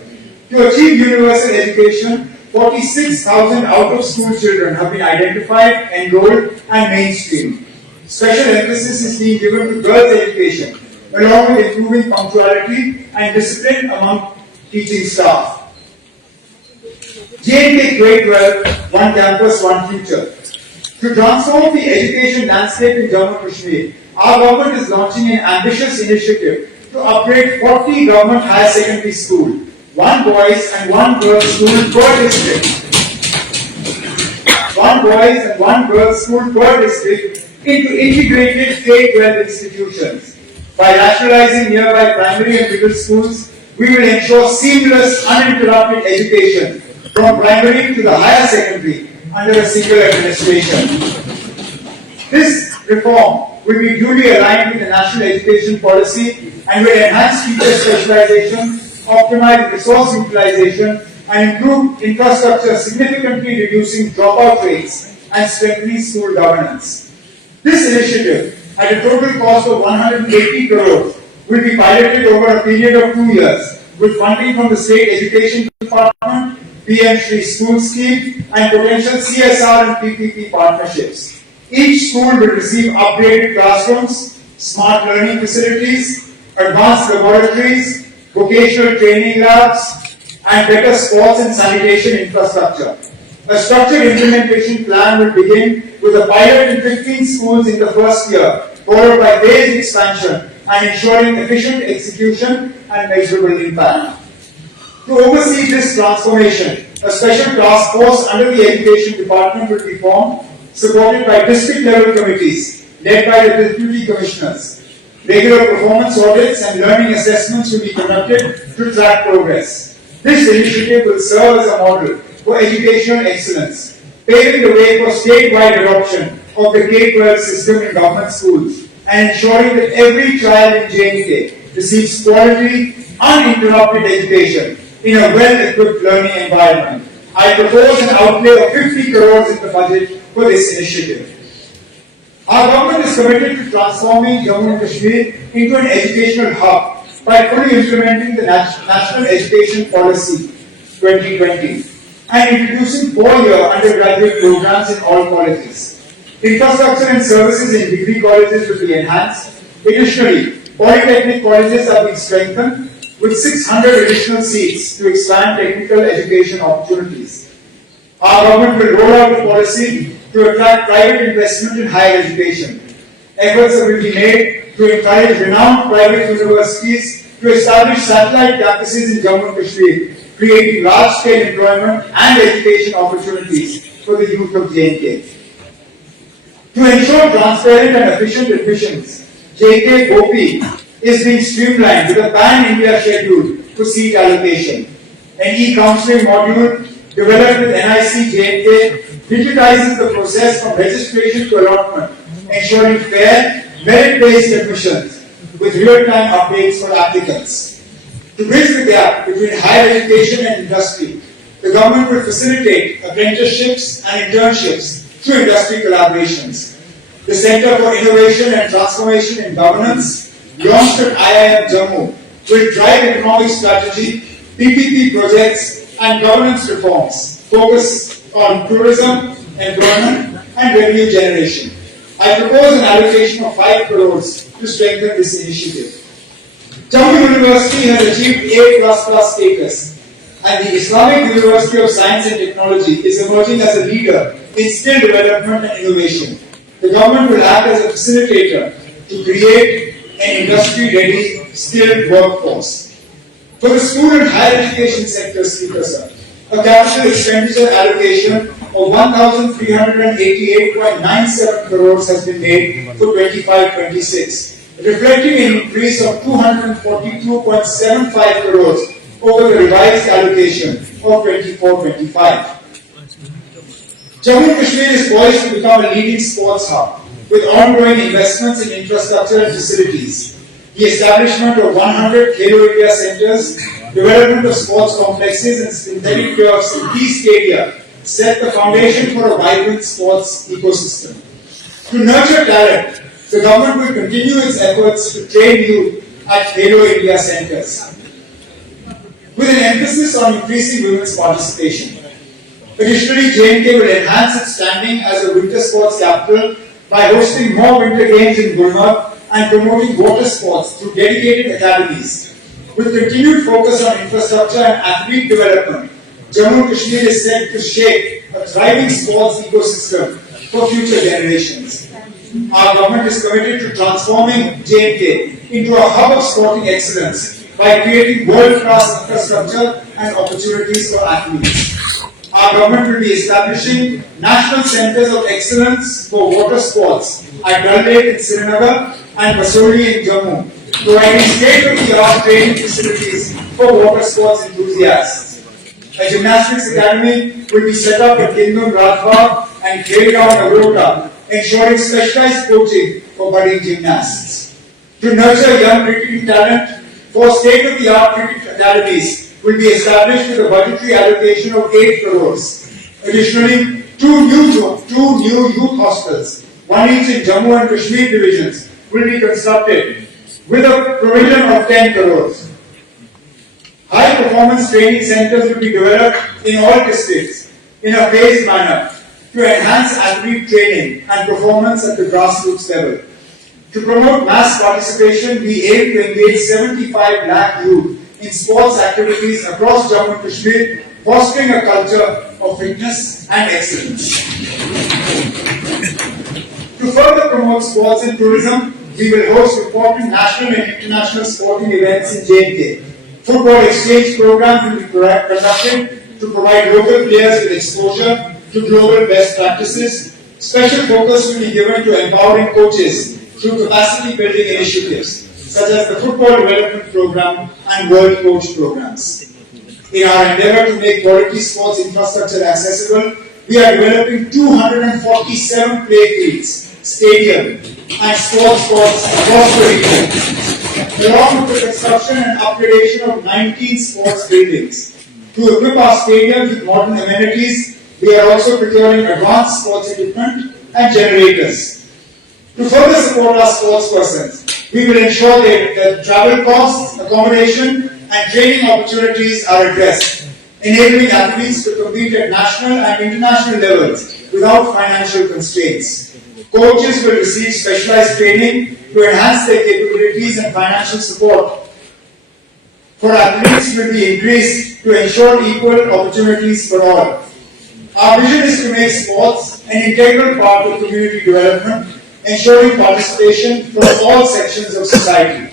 To achieve universal education, 46,000 out-of-school children have been identified, enrolled, and mainstreamed. Special emphasis is being given to girls' education, along with improving punctuality and discipline among teaching staff. J&K Grade 12, One Campus, One Future. To transform the education landscape in Jammu and Kashmir, our government is launching an ambitious initiative to upgrade 40 government higher secondary schools, one boys and one girls school per district. One boys and one girls school per district into integrated K-12 institutions. By rationalizing nearby primary and middle schools, we will ensure seamless, uninterrupted education from primary to the higher secondary under a single administration. This reform will be duly aligned with the national education policy and will enhance teacher specialization, optimize resource utilization, and improve infrastructure, significantly reducing dropout rates and strengthening school governance. This initiative, at a total cost of 180 crores, will be piloted over a period of 2 years with funding from the State Education Department, PM Shri School Scheme, and potential CSR and PPP partnerships. Each school will receive upgraded classrooms, smart learning facilities, advanced laboratories, vocational training labs, and better sports and sanitation infrastructure. A structured implementation plan will begin with a pilot in 15 schools in the first year, followed by phased expansion and ensuring efficient execution and measurable impact. To oversee this transformation, a special task force under the Education Department will be formed, supported by district-level committees led by the deputy commissioners. Regular performance audits and learning assessments will be conducted to track progress. This initiative will serve as a model for educational excellence, paving the way for statewide adoption of the K-12 system in government schools and ensuring that every child in J&K receives quality, uninterrupted education in a well-equipped learning environment. I propose an outlay of 50 crores in the budget for this initiative. Our government is committed to transforming Jammu and Kashmir into an educational hub by fully implementing the National Education Policy 2020 and introducing 4-year undergraduate programs in all colleges. Infrastructure and services in degree colleges will be enhanced. Additionally, polytechnic colleges are being strengthened with 600 additional seats to expand technical education opportunities. Our government will roll out a policy to attract private investment in higher education. Efforts will be made to encourage renowned private universities to establish satellite campuses in Jammu and Kashmir, creating large-scale employment and education opportunities for the youth of J&K. To ensure transparent and efficient admissions, J&K Gopi is being streamlined with a pan-India schedule for seat allocation. An e-counseling module developed with NIC J&K digitizes the process from registration to allotment, ensuring fair, merit-based admissions with real-time updates for applicants. To bridge the gap between higher education and industry, the government will facilitate apprenticeships and internships through industry collaborations. The Center for Innovation and Transformation in Governance, launched at IIM Jammu, will drive economic strategy, PPP projects, and governance reforms focused on tourism, employment, and revenue generation. I propose an allocation of 5 crores to strengthen this initiative. Jammu University has achieved A++ status, and the Islamic University of Science and Technology is emerging as a leader in skill development and innovation. The government will act as a facilitator to create an industry-ready, skilled workforce. For the school and higher education sector, Speaker Sir, a capital expenditure allocation of 1,388.97 crores has been made for 25-26, reflecting an increase of 242.75 crores over the revised allocation of 24-25. Jammu and Kashmir is poised to become a leading sports hub with ongoing investments in infrastructure and facilities. The establishment of 100 Khelo India centers, development of sports complexes and synthetic turfs in key stadia set the foundation for a vibrant sports ecosystem. To nurture talent, the government will continue its efforts to train youth at Khelo India centers, with an emphasis on increasing women's participation. Additionally, J&K will enhance its standing as a winter sports capital by hosting more winter games in Gulmarg and promoting water sports through dedicated academies. With continued focus on infrastructure and athlete development, Jammu and Kashmir is set to shape a thriving sports ecosystem for future generations. Our government is committed to transforming J&K into a hub of sporting excellence by creating world-class infrastructure and opportunities for athletes. Our government will be establishing national centers of excellence for water sports at Dal Lake in Srinagar and Basoli in Jammu, providing state-of-the-art training facilities for water sports enthusiasts. A gymnastics academy will be set up at Kingdom Rajbagh and Playground Agrota, ensuring specialized coaching for budding gymnasts. To nurture young cricketing talent, 4 state-of-the-art cricket academies will be established with a budgetary allocation of 8 crores. Additionally, two new youth hostels, one each in Jammu and Kashmir divisions, will be constructed with a provision of 10 crores. High performance training centers will be developed in all districts in a phased manner to enhance athlete training and performance at the grassroots level. To promote mass participation, we aim to engage 75 lakh youth in sports activities across Jammu and Kashmir, fostering a culture of fitness and excellence. To further promote sports and tourism, we will host important national and international sporting events in J&K. Football exchange programs will be conducted to provide local players with exposure to global best practices. Special focus will be given to empowering coaches through capacity building initiatives such as the Football Development Program and World Coach Programs. In our endeavor to make quality sports infrastructure accessible, we are developing 247 play fields, stadium, and sports courts across the region, along with the construction and upgradation of 19 sports buildings. To equip our stadiums with modern amenities, we are also procuring advanced sports equipment and generators. To further support our sports persons, we will ensure that travel costs, accommodation, and training opportunities are addressed, enabling athletes to compete at national and international levels without financial constraints. Coaches will receive specialized training to enhance their capabilities, and financial support for athletes will be increased to ensure equal opportunities for all. Our vision is to make sports an integral part of community development, ensuring participation from all sections of society.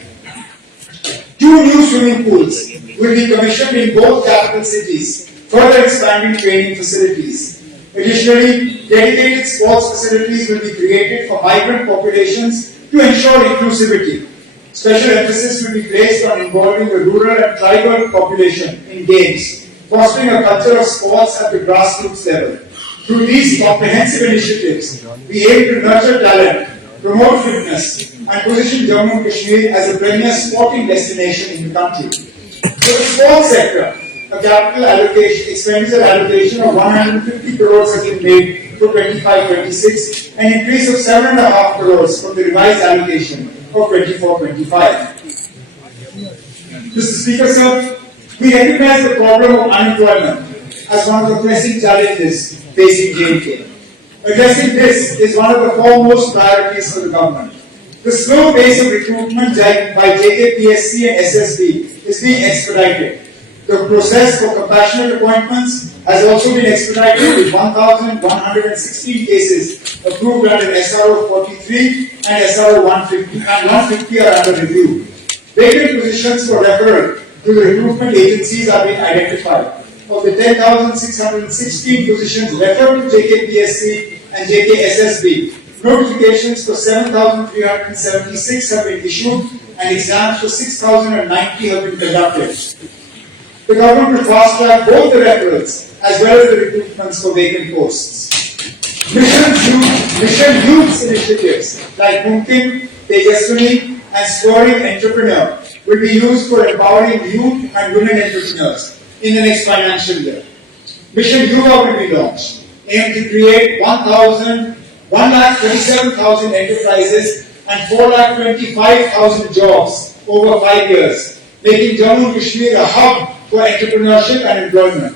2 new swimming pools will be commissioned in both capital cities, further expanding training facilities. Additionally, dedicated sports facilities will be created for migrant populations to ensure inclusivity. Special emphasis will be placed on involving the rural and tribal population in games, fostering a culture of sports at the grassroots level. Through these comprehensive initiatives, we aim to nurture talent, promote fitness, and position Jammu and Kashmir as a premier sporting destination in the country. For the sports sector, a capital expenditure allocation of 150 crores has been made for 25-26, an increase of 7.5 crores from the revised allocation of 24-25. Mr. Speaker, sir, we recognize the problem of unemployment as one of the pressing challenges facing J&K. Addressing this is one of the foremost priorities for the government. The slow pace of recruitment by JKPSC and SSB is being expedited. The process for compassionate appointments has also been expedited with 1,116 cases approved under SRO 43 and SRO 150, and 150 are under review. Vacant positions for referral to the recruitment agencies are being identified. Of the 10,616 positions referred to JKPSC and JKSSB, notifications for 7,376 have been issued and exams for 6,090 have been conducted. The government will fast track both the referrals as well as the recruitments for vacant posts. Mission Youth initiatives like Mumkin, Tejaswini, and Spurring Entrepreneur will be used for empowering youth and women entrepreneurs in the next financial year. Mission Yuva will be launched, aimed to create 1,27,000 enterprises and 4,25,000 jobs over 5 years, making Jammu and Kashmir a hub for entrepreneurship and employment.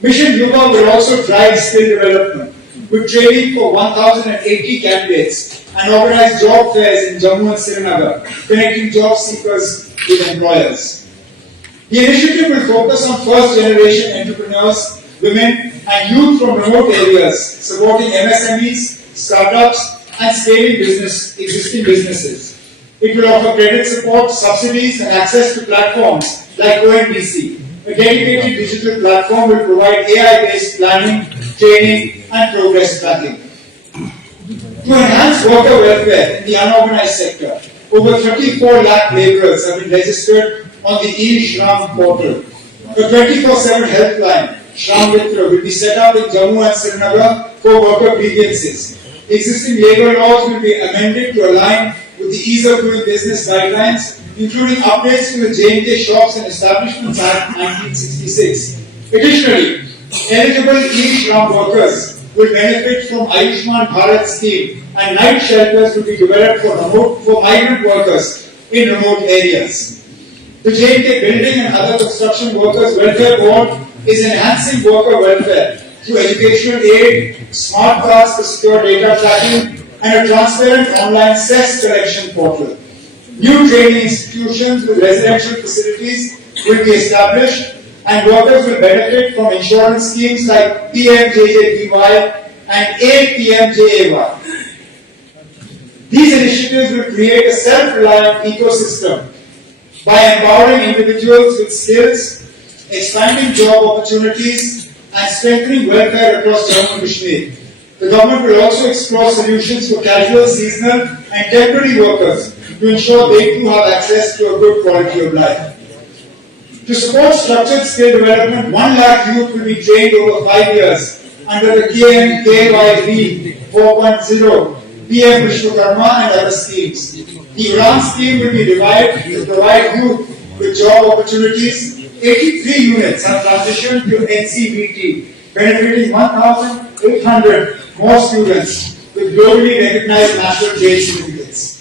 Mission Yuva will also drive skill development with training for 1,080 candidates and organize job fairs in Jammu and Srinagar, connecting job seekers with employers. The initiative will focus on first-generation entrepreneurs, women, and youth from remote areas, supporting MSMEs, startups, and scaling existing businesses. It will offer credit support, subsidies, and access to platforms like ONDC. A dedicated digital platform will provide AI-based planning, training, and progress tracking. To enhance worker welfare in the unorganized sector, over 34 lakh laborers have been registered on the e-Shram portal. A 24/7 helpline, Shram Mitra, will be set up in Jammu and Srinagar for worker grievances. Existing labor laws will be amended to align with the Ease of Doing Business guidelines, including updates to the J&K Shops and Establishments Act 1966. Additionally, eligible e-Shram workers will benefit from Ayushman Bharat scheme, and night shelters will be developed for migrant workers in remote areas. The J&K Building and Other Construction Workers Welfare Board is enhancing worker welfare through educational aid, smart cards for secure data tracking, and a transparent online cess collection portal. New training institutions with residential facilities will be established, and workers will benefit from insurance schemes like PMJJBY and APMJAY. These initiatives initiatives will create a self-reliant ecosystem by empowering individuals with skills, expanding job opportunities, and strengthening welfare across Jammu and Kashmir. The government will also explore solutions for casual, seasonal, and temporary workers to ensure they too have access to a good quality of life. To support structured skill development, 1 lakh youth will be trained over 5 years under the KYB 4.0, PM Vishwakarma and other schemes. The UDAN scheme will be revived to provide youth with job opportunities. 83 units have transitioned to NCVT, benefiting 1,800 more students with globally recognized national trade certificates.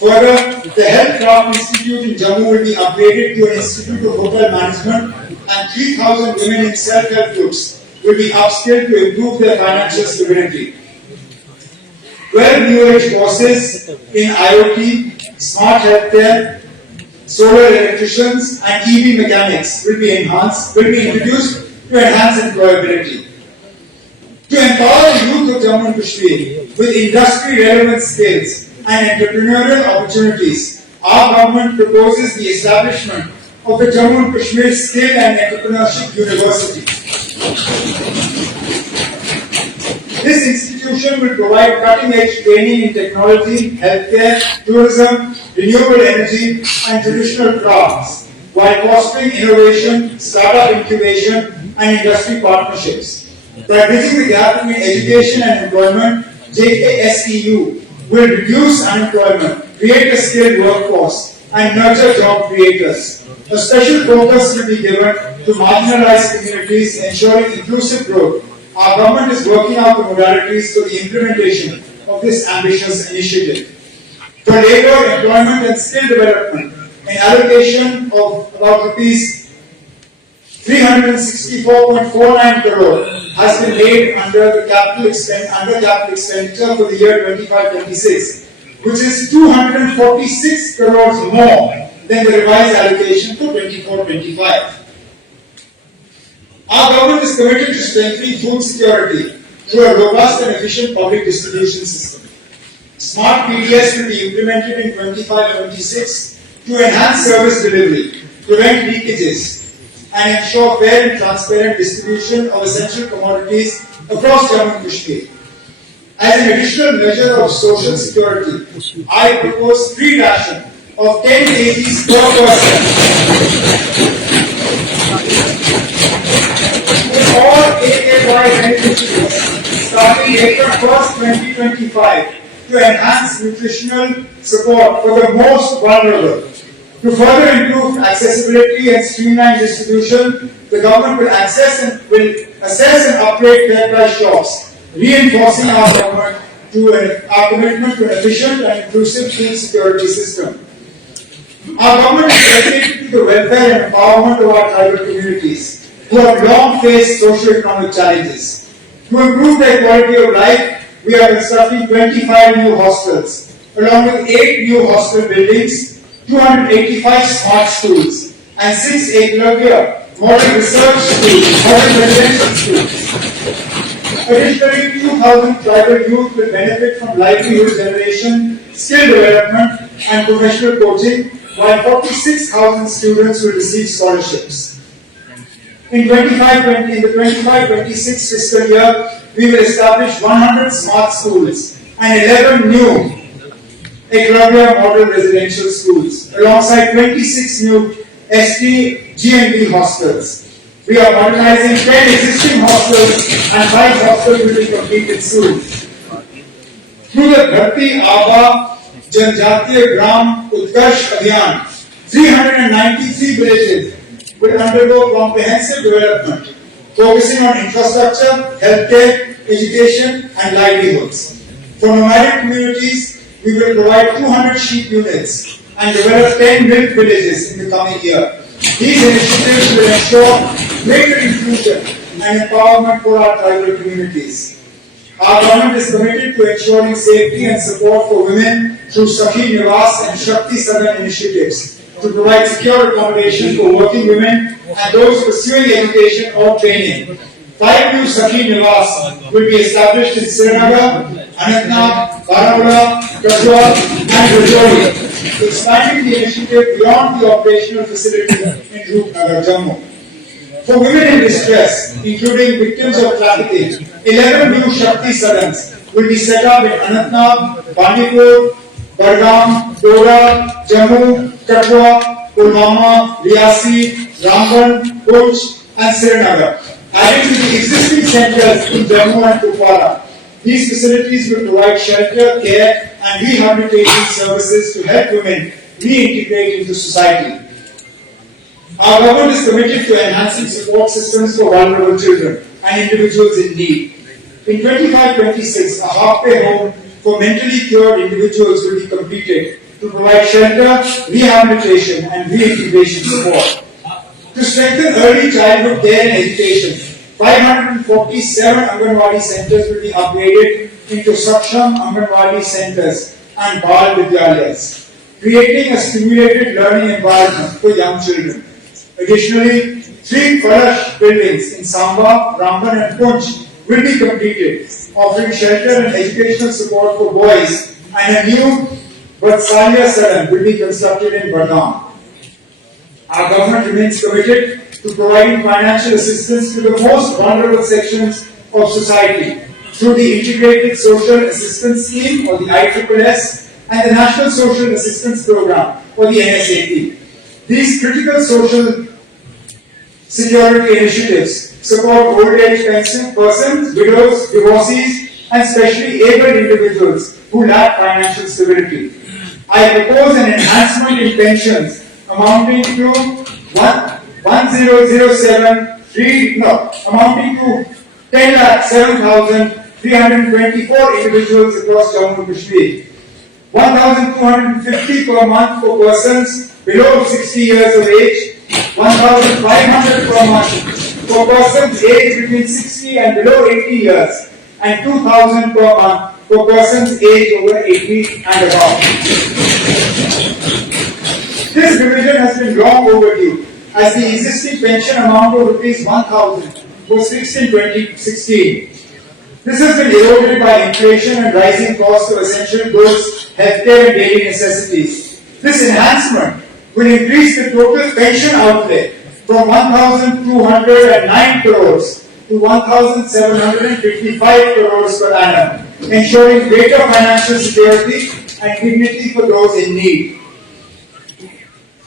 Further, the Health Craft Institute in Jammu will be upgraded to an Institute of Hotel Management, and 3,000 women in self-help groups will be upskilled to improve their financial stability. 12 new age courses in IoT, smart healthcare, solar electricians, and EV mechanics will be introduced to enhance employability. To empower the youth of Jammu and Kashmir with industry-relevant skills and entrepreneurial opportunities, our government proposes the establishment of the Jammu and Kashmir Skill and Entrepreneurship University. This institution will provide cutting-edge training in technology, healthcare, tourism, renewable energy, and traditional crafts, while fostering innovation, startup incubation, and industry partnerships. By bridging the gap between education and employment, JKSEU will reduce unemployment, create a skilled workforce, and nurture job creators. A special focus will be given to marginalized communities, ensuring inclusive growth. Our government is working out the modalities for the implementation of this ambitious initiative. For labour, employment and skill development, an allocation of about rupees 364.49 crore has been made under capital expenditure for the year 25-26, which is 246 crores more than the revised allocation for 24-25. Our government is committed to strengthening food security through a robust and efficient public distribution system. Smart PDS will be implemented in 25-26 to enhance service delivery, prevent leakages, and ensure fair and transparent distribution of essential commodities across Jammu and Kashmir. As an additional measure of social security, I propose free ration of 10 kgs per person for all AKY beneficiaries starting April 1st, 2025 to enhance nutritional support for the most vulnerable. To further improve accessibility and streamline distribution, the government will assess and upgrade fair price shops, reinforcing our commitment to an efficient and inclusive food security system. Our government is dedicated to the welfare and empowerment of our tribal communities, who have long faced socio-economic challenges. To improve their quality of life, we are constructing 25 new hostels, along with 8 new hostel buildings, 285 smart schools, and 6 Eklavya model research schools, model residential schools. Additionally, 2,000 tribal youth will benefit from livelihood generation, skill development, and professional coaching, while 46,000 students will receive scholarships. In the 25-26 fiscal year, we will establish 100 smart schools and 11 new Eklavya model residential schools, alongside 26 new ST GNB hostels. We are modernizing 10 existing hostels and 5 hostels will be completed soon. Through the Dharti Aba Janjatiya Gram Utkarsh Abhiyan, 393 villages will undergo comprehensive development, focusing on infrastructure, healthcare, education, and livelihoods. For nomadic communities, we will provide 200 sheep units and develop 10 milk villages in the coming year. These initiatives will ensure greater inclusion and empowerment for our tribal communities. Our government is committed to ensuring safety and support for women through Sakhi Nivas and Shakti Sadan initiatives to provide secure accommodation for working women and those pursuing education or training. 5 new Sakhi Nivas will be established in Srinagar, Anantnag, Baramulla, Kaswa, and Rajori, expanding the initiative beyond the operational facility in Rupnagar, Jammu. For women in distress, including victims of trafficking, 11 new Shakti Sadans will be set up in Anantnag, Bandipur, Budgam, Dora, Jammu, Katwa, Pulwama, Riyasi, Ramban, Puch, and Srinagar. Adding to the existing centers in Jammu and Kupwara, these facilities will provide shelter, care, and rehabilitation services to help women reintegrate into society. Our government is committed to enhancing support systems for vulnerable children and individuals in need. In 25-26, a halfway home for mentally cured individuals will be completed to provide shelter, rehabilitation, and reintegration support. To strengthen early childhood care and education, 547 Anganwadi centers will be upgraded into Saksham Anganwadi centers and Bal Vidyalayas, creating a stimulated learning environment for young children. Additionally, 3 Kalash buildings in Samba, Ramban and Punch will be completed, offering shelter and educational support for boys, and a new Vatsalya Sadan will be constructed in Budgam. Our government remains committed to providing financial assistance to the most vulnerable sections of society through the Integrated Social Assistance Scheme, or the ISSS, and the National Social Assistance Program, or the NSAP. These critical social security initiatives support old age persons, widows, divorcees, and specially abled individuals who lack financial stability. I propose an enhancement in pensions amounting to 10,07,324 individuals across Jammu and Kashmir. 1,250 per month for persons below 60 years of age, 1,500 per month for persons aged between 60 and below 80 years, and 2,000 per month for persons aged over 80 and above. This revision has been long overdue, as the existing pension amount of Rs 1,000 was fixed in 2016. This has been eroded by inflation and rising costs of essential goods, healthcare and daily necessities. This enhancement will increase the total pension outlay from 1,209 crores to 1,755 crores per annum, ensuring greater financial security and dignity for those in need.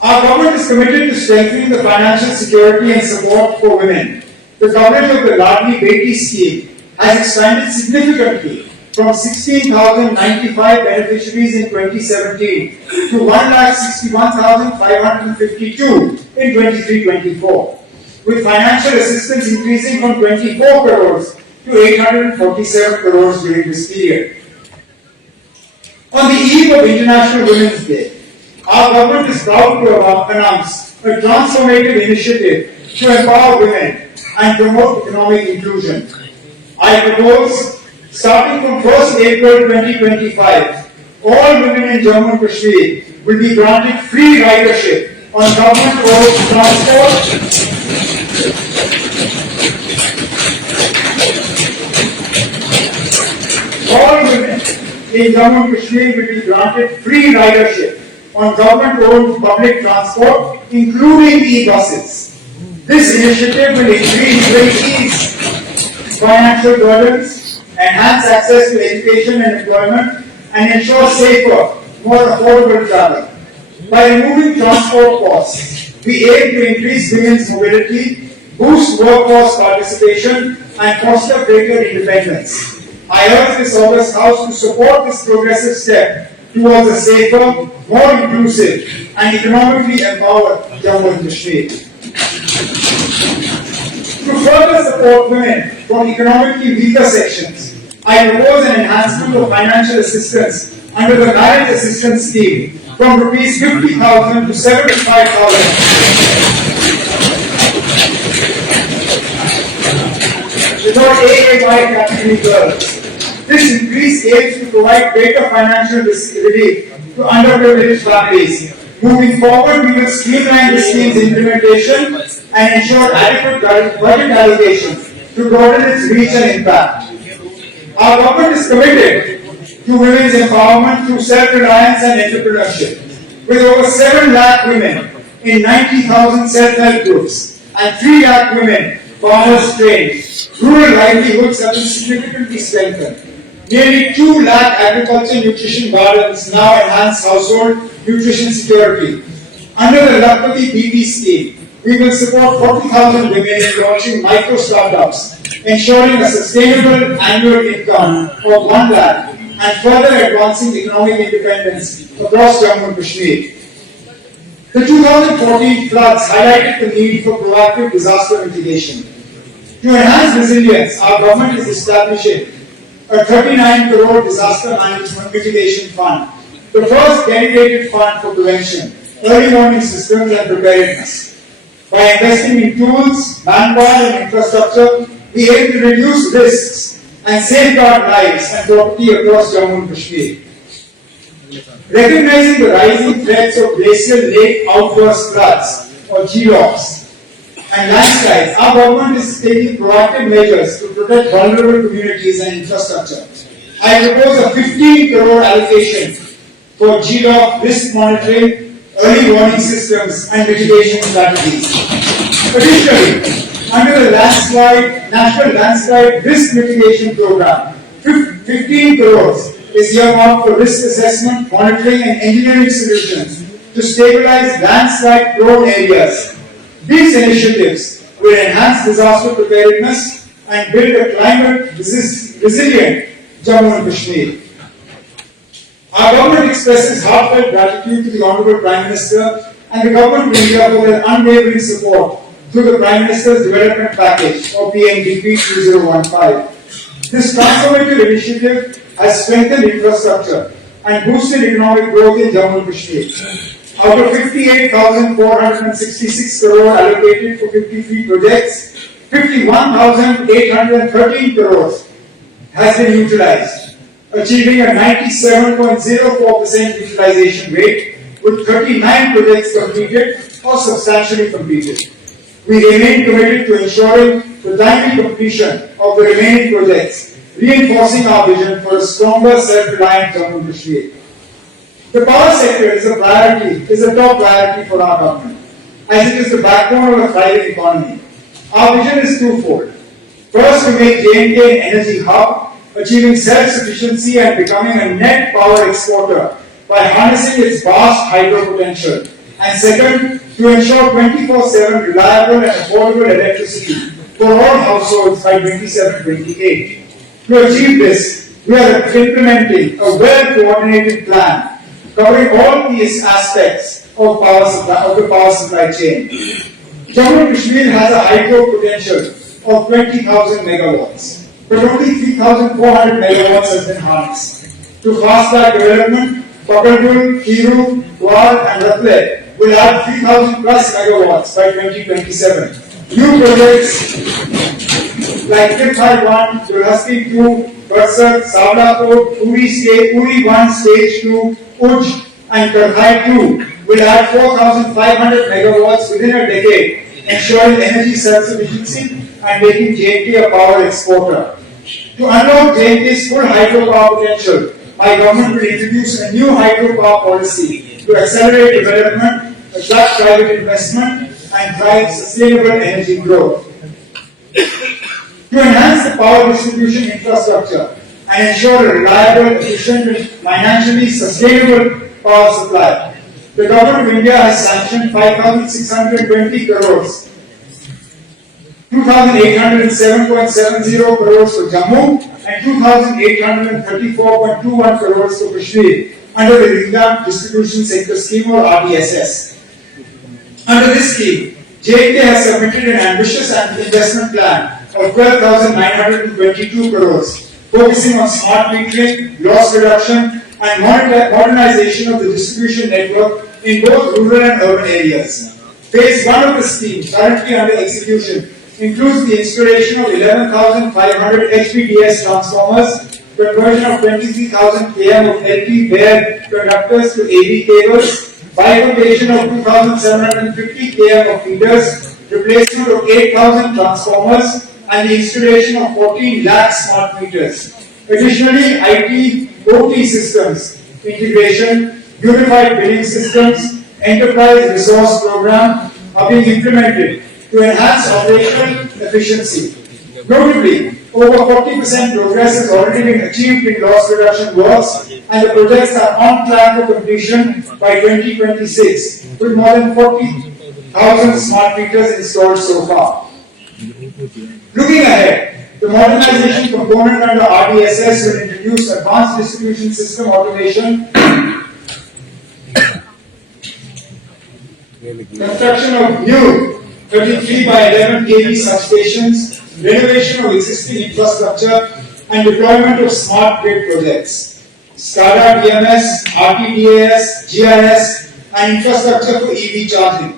Our government is committed to strengthening the financial security and support for women. The coverage of the Ladli Beti scheme has expanded significantly from 16,095 beneficiaries in 2017 to 1,61,552 in 23-24, with financial assistance increasing from 24 crores to 847 crores during this period. On the eve of International Women's Day, our government is proud to announce a transformative initiative to empower women and promote economic inclusion. I propose, starting from 1st April 2025, all women in Jammu and Kashmir will be granted free ridership on government-owned transport. All women in Jammu and Kashmir will be granted free ridership on government-owned public transport, including e-buses. This initiative will ease financial burdens, enhance access to education and employment, and ensure safer, more affordable travel. By removing transport costs, we aim to increase women's mobility, boost workforce participation, and foster greater independence. I urge this August House to support this progressive step towards a safer, more inclusive, and economically empowered Jammu and Kashmir. To further support women from economically weaker sections, I propose an enhancement of financial assistance under the Marriage Assistance Scheme from Rs 50,000 to 75,000 for AAY category girls. This increase aims to provide greater financial relief to underprivileged families. Moving forward, we will streamline the scheme's implementation and ensure adequate budget allocation to broaden its reach and impact. Our government is committed to women's empowerment through self-reliance and entrepreneurship. With over 7 lakh women in 90,000 self-help groups and 3 lakh women farmers trained, rural livelihoods have been significantly strengthened. Nearly 2 lakh agriculture nutrition gardens now enhance household nutrition security. Under the Lakpati BP scheme, we will support 40,000 women in launching micro startups, ensuring a sustainable annual income of 1 lakh and further advancing economic independence across Jammu and Kashmir. The 2014 floods highlighted the need for proactive disaster mitigation. To enhance resilience, our government is establishing a 39 crore disaster management mitigation fund, the first dedicated fund for prevention, early warning systems and preparedness. By investing in tools, manpower and infrastructure, we aim to reduce risks and safeguard lives and property across Jammu and Kashmir. Recognizing the rising threats of glacial lake outburst floods or GLOFs and landslides, our government is taking proactive measures to protect vulnerable communities and infrastructure. I propose a 15 crore allocation for GLOF risk monitoring, early warning systems and mitigation strategies. Additionally, under the National Landslide Risk Mitigation Program, 15 crores is earmarked for risk assessment, monitoring and engineering solutions to stabilize landslide-prone areas. These initiatives will enhance disaster preparedness and build a climate-resilient Jammu and Kashmir. Our government expresses heartfelt gratitude to the Honourable Prime Minister and the Government of India for their unwavering support through the Prime Minister's Development Package or PMDP 2015. This transformative initiative has strengthened infrastructure and boosted economic growth in Jammu and Kashmir. Out of 58,466 crore allocated for 53 projects, 51,813 crores has been utilized, achieving a 97.04% utilization rate, with 39 projects completed or substantially completed. We remain committed to ensuring the timely completion of the remaining projects, reinforcing our vision for a stronger self-reliant Jammu and Kashmir. The power sector is a top priority for our government, as it is the backbone of a thriving economy. Our vision is twofold. First, to make J&K an energy hub, achieving self-sufficiency and becoming a net power exporter by harnessing its vast hydro potential. And second, to ensure 24/7 reliable and affordable electricity for all households by 27-28. To achieve this, we are implementing a well-coordinated plan covering all these aspects of the power supply chain. Jammu and Kashmir has a hydro potential of 20,000 megawatts, but only 3,400 megawatts has been harnessed. To fast-track development, Pakalpur, Kiru, Gwar and Ratle will add 3,000 plus megawatts by 2027. New projects like Tirthai 1, Dulhasti 2, Barsar, Savlapur, Uri 1 Stage 2, Uj and Karhai 2 will add 4,500 megawatts within a decade, ensuring energy self-sufficiency and making J&K a power exporter. To unlock J&K's full hydropower potential, my government will introduce a new hydropower policy to accelerate development, attract private investment and drive sustainable energy growth. To enhance the power distribution infrastructure and ensure a reliable, efficient and financially sustainable power supply, the Government of India has sanctioned 5,620 crores, 2,807.70 crores for Jammu and 2,834.21 crores for Kashmir under the Revamped Distribution Sector Scheme or RDSS. Under this scheme, J&K has submitted an ambitious investment plan of 12,922 crores, focusing on smart metering, loss reduction, and modernization of the distribution network in both rural and urban areas. Phase 1 of the scheme, currently under execution, includes the installation of 11,500 HPDS transformers, conversion of 23,000 km of LT bare conductors to AV cables, bifurcation of 2,750 km of feeders, replacement of 8,000 transformers, and the installation of 14 lakh smart meters. Additionally, IT OT systems, integration, unified billing systems, enterprise resource program are being implemented to enhance operational efficiency. Notably, over 40% progress has already been achieved in loss reduction works, and the projects are on track for completion by 2026, with more than 40,000 smart meters installed so far. Looking ahead, the modernization component under RDSS will introduce advanced distribution system automation, construction of new 33 by 11 kV substations, renovation of existing infrastructure, and deployment of smart grid projects. SCADA, DMS, RTDAS, GIS, and infrastructure for EV charging.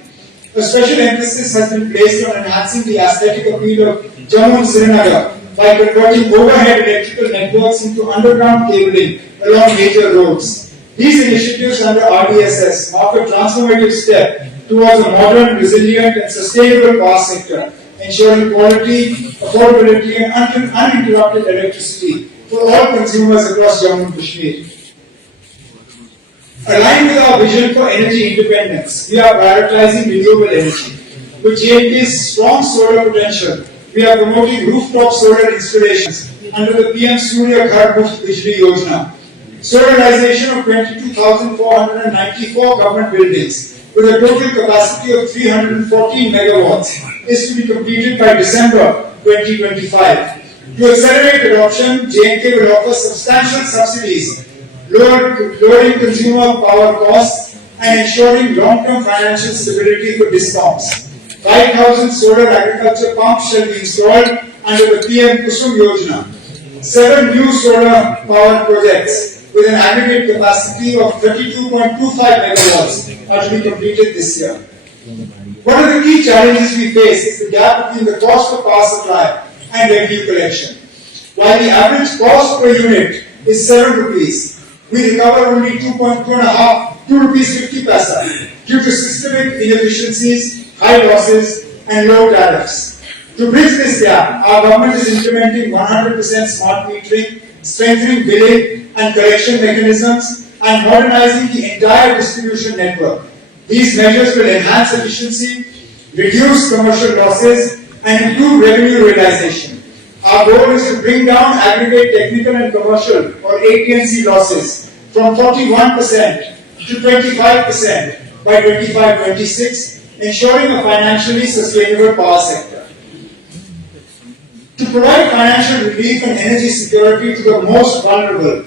A special emphasis has been placed on enhancing the aesthetic appeal of Jammu and Srinagar by converting overhead electrical networks into underground cabling along major roads. These initiatives under RDSS mark a transformative step towards a modern, resilient, and sustainable power sector, ensuring quality, affordability, and uninterrupted electricity for all consumers across Jammu and Kashmir. Aligned with our vision for energy independence, we are prioritizing renewable energy. With JNK's strong solar potential, we are promoting rooftop solar installations under the PM Surya Ghar Muft Bijli Yojana. Solarization of 22,494 government buildings with a total capacity of 314 megawatts is to be completed by December 2025. To accelerate adoption, JNK will offer substantial subsidies, lowering consumer power costs and ensuring long-term financial stability for DISCOMs. 5,000 solar agriculture pumps shall be installed under the PM Kusum Yojana. 7 new solar power projects with an aggregate capacity of 32.25 megawatts are to be completed this year. One of the key challenges we face is the gap between the cost of power supply and revenue collection. While the average cost per unit is 7 rupees, we recover only 2 rupees 50 paisa due to systemic inefficiencies, high losses, and low tariffs. To bridge this gap, our government is implementing 100% smart metering, strengthening billing and collection mechanisms, and modernizing the entire distribution network. These measures will enhance efficiency, reduce commercial losses, and improve revenue realization. Our goal is to bring down aggregate technical and commercial or AT&C losses from 41% to 25% by 25-26, ensuring a financially sustainable power sector. To provide financial relief and energy security to the most vulnerable,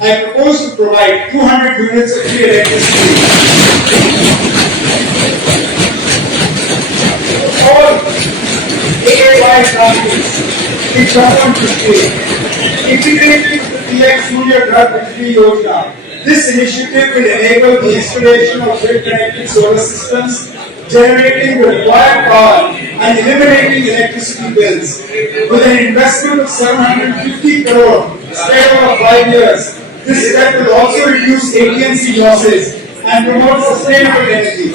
I propose to provide 200 units of free electricity to all AAY companies in Jammu and Kashmir, integrating the PM Surya Ghar Bijli Yojana. This initiative will enable the installation of grid-connected solar systems, generating the required power and eliminating electricity bills. With an investment of 750 crore spread over 5 years, this step will also reduce AT&C losses and promote sustainable energy.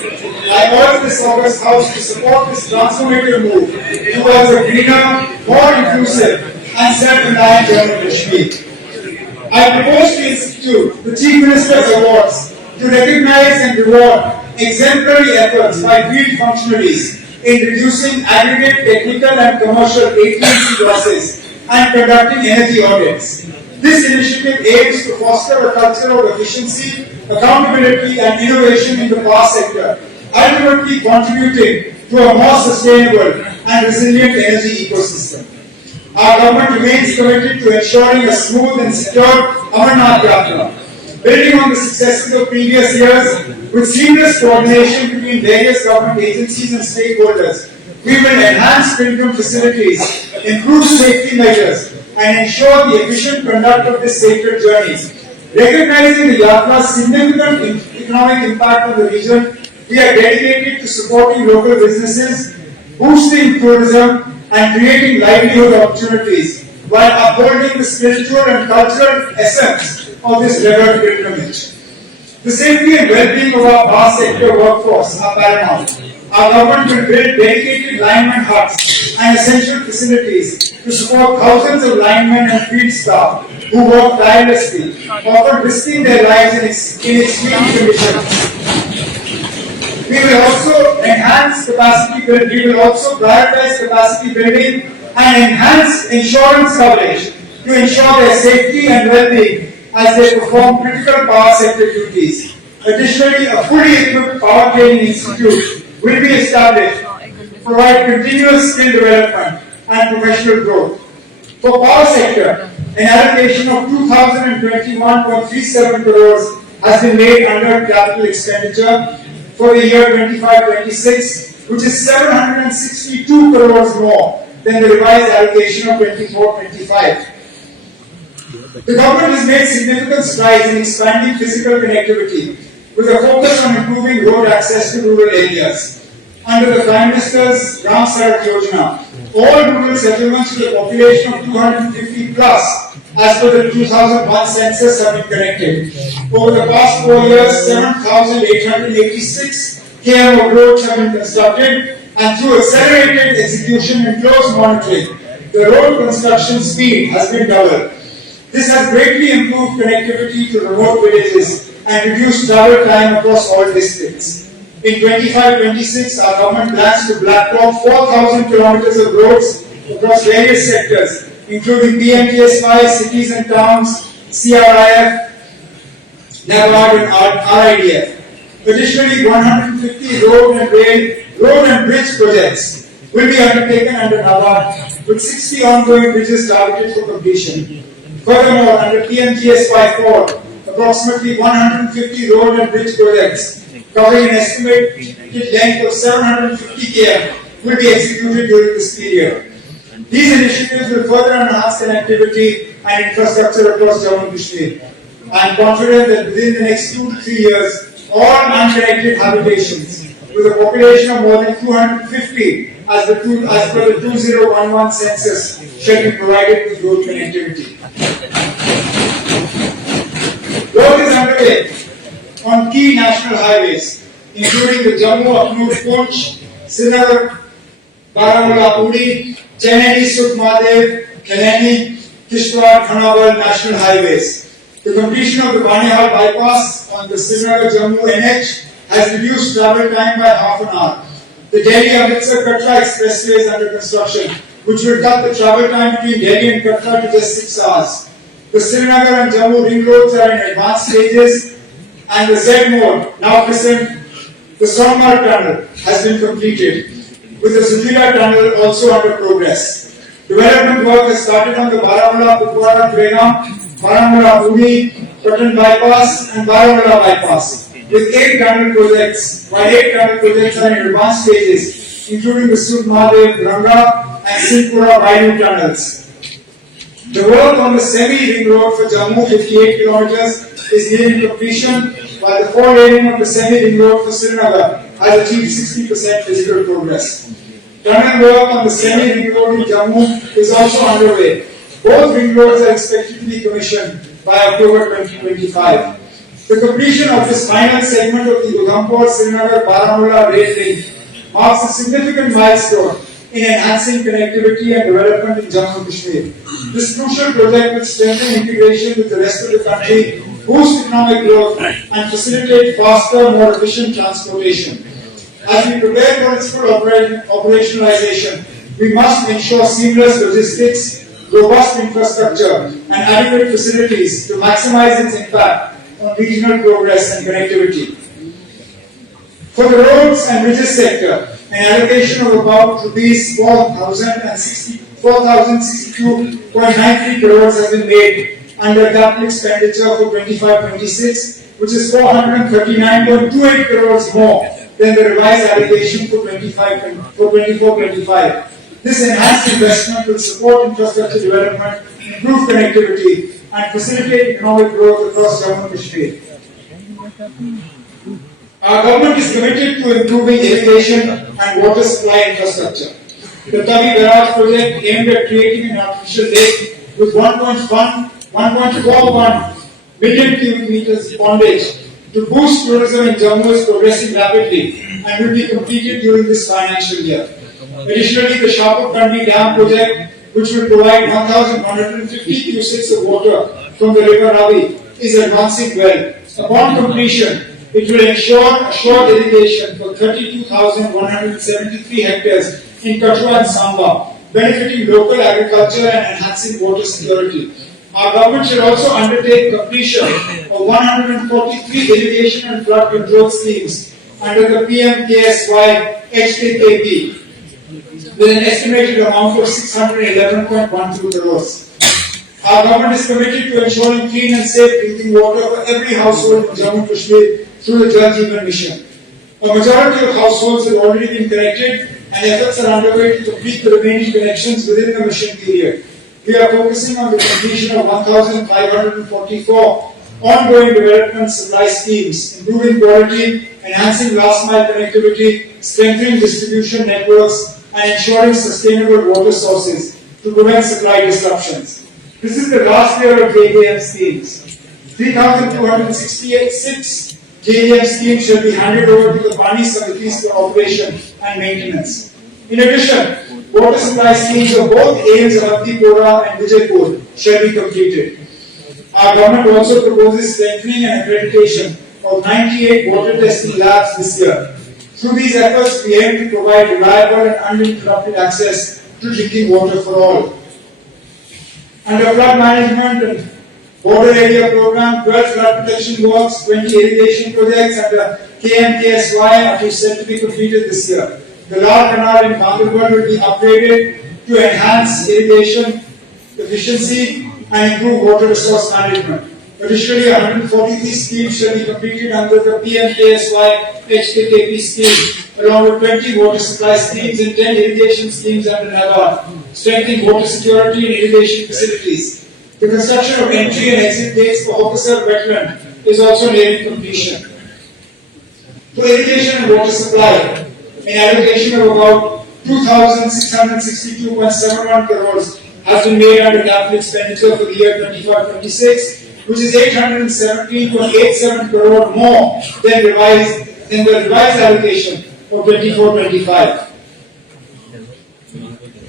I urge this August House to support this transformative move towards a greener, more inclusive and self-reliant Jammu and Kashmir. I propose to institute the Chief Minister's Awards to recognize and reward exemplary efforts by field functionaries in reducing aggregate technical and commercial AT&C losses and conducting energy audits. This initiative aims to foster a culture of efficiency, accountability and innovation in the power sector, ultimately contributing to a more sustainable and resilient energy ecosystem. Our government remains committed to ensuring a smooth and secure Amarnath Yatra. Building on the successes of previous years, with seamless coordination between various government agencies and stakeholders, we will enhance pilgrim facilities, improve safety measures, and ensure the efficient conduct of this sacred journey. Recognizing the Yatra's significant economic impact on the region, we are dedicated to supporting local businesses, boosting tourism, and creating livelihood opportunities while upholding the spiritual and cultural essence of this revered pilgrimage. The safety and well-being of our power sector workforce are paramount. our government will build dedicated lineman huts and essential facilities to support thousands of linemen and field staff who work tirelessly, often risking their lives in extreme conditions. We will also enhance capacity building. We will also prioritize capacity building and enhance insurance coverage to ensure their safety and well-being as they perform critical power sector duties. Additionally, a fully equipped power training institute will be established to provide continuous skill development and professional growth. For power sector, an allocation of 2,021.37 crores has been made under capital expenditure for the year 25-26, which is 762 crores more than the revised allocation of 24-25. The government has made significant strides in expanding physical connectivity with a focus on improving road access to rural areas. Under the Prime Minister's Gram Sadak Yojana, all rural settlements with a population of 250 plus, as per the 2001 census, have been connected. Over the past 4 years, 7,886 km of roads have been constructed, and through accelerated execution and close monitoring, the road construction speed has been doubled. This has greatly improved connectivity to remote villages and reduced travel time across all districts. In 25-26, our government plans to blacktop 4,000 kilometers of roads across various sectors, including PMTS5, cities and towns, CRIF, NABARD and RIDF. Additionally, 150 road and bridge projects will be undertaken under NABARD, with 60 ongoing bridges targeted for completion. Furthermore, under PMTS5-4, approximately 150 road and bridge projects covering an estimated length of 750 km will be executed during this period. These initiatives will further enhance connectivity and infrastructure across Jammu and Kashmir. I am confident that within the next 2 to 3 years, all unconnected habitations with a population of more than 250 as per the 2011 census shall be provided with road connectivity. Work is underway on key national highways, including the Jammu-Akhnur-Poonch, Srinagar, Baramulla-Puri, Chennai-Sukmadev, Kalani, Kishtwar-Khanabal national highways. The completion of the Banihal bypass on the Srinagar-Jammu NH has reduced travel time by half an hour. The Delhi-Amritsar-Katra expressway is under construction, which will cut the travel time between Delhi and Katra to just 6 hours. The Srinagar and Jammu ring roads are in advanced stages, and the Z-mode, now christened the Sonmarg tunnel, has been completed, with the Zujila tunnel also under progress. Development work has started on the Baramulla-Kupwara-Trena, Baramulla-Puri, Patan bypass and Baramulla bypass, with 8 tunnel projects, while 8 tunnel projects are in advanced stages, including the Sukmadev, Ranga and Singpura Baidu tunnels. The work on the semi-ring road for Jammu, 58 kilometers, is nearing completion, while the 4-laning of the semi-ring road for Srinagar has achieved 60% physical progress. Tunnel work on the semi-ring road in Jammu is also underway. Both ring roads are expected to be commissioned by October 2025. The completion of this final segment of the Ughampur-Srinagar-Baramulla rail link marks a significant milestone in enhancing connectivity and development in Jammu and Kashmir. This crucial project will strengthen integration with the rest of the country, boost economic growth, and facilitate faster, more efficient transportation. As we prepare for its full operationalization, we must ensure seamless logistics, robust infrastructure, and adequate facilities to maximize its impact on regional progress and connectivity. For the roads and bridges sector, an allocation of about Rs 4,062.93 crores has been made under capital expenditure for 25-26, which is 439.28 crores more than the revised allocation for 24-25. This enhanced investment will support infrastructure development, improve connectivity, and facilitate economic growth across Jammu and Kashmir. Our government is committed to improving irrigation and water supply infrastructure. The Tavi Barrage project aimed at creating an artificial lake with 1.41 million cubic meters bondage to boost tourism in Jammu is progressing rapidly and will be completed during this financial year. Additionally, the Shahpur Dam project, which will provide 1,150 cusecs of water from the river Ravi, is advancing well. Upon completion, it will ensure assured irrigation for 32,173 hectares in Kathua and Samba, benefiting local agriculture and enhancing water security. Our government should also undertake completion of 143 irrigation and flood control schemes under the PM-KSY HKKP with an estimated amount of 611.12 crores. Our government is committed to ensuring clean and safe drinking water for every household in Jammu and Kashmir through the Jal Jeevan Mission. A majority of households have already been connected and efforts are underway to complete the remaining connections within the mission period. We are focusing on the completion of 1,544 ongoing development supply schemes, improving quality, enhancing last mile connectivity, strengthening distribution networks, and ensuring sustainable water sources to prevent supply disruptions. This is the last year of JJM schemes. 3,266 JJM schemes shall be handed over to the Pani Samitis for operation and maintenance. In addition, water supply schemes of both AIMS Avantipura and Vijaypur shall be completed. Our government also proposes strengthening and accreditation of 98 water testing labs this year. Through these efforts, we aim to provide reliable and uninterrupted access to drinking water for all. Under flood management and border area program, 12 flood protection works, 20 irrigation projects under KMKSY are set to be completed this year. The Lal Canal in Bandhavgarh will be upgraded to enhance irrigation efficiency and improve water resource management. Additionally, 143 schemes shall be completed under the PM-KSY HKKP scheme, along with 20 water supply schemes and 10 irrigation schemes under NABARD, strengthening water security and irrigation facilities. The construction of entry and exit gates for Hokasar wetland is also nearing completion. For irrigation and water supply, an allocation of about 2,662.71 crores has been made under capital expenditure for the year 25-26, which is 817.87 crore more than the revised allocation for 24-25.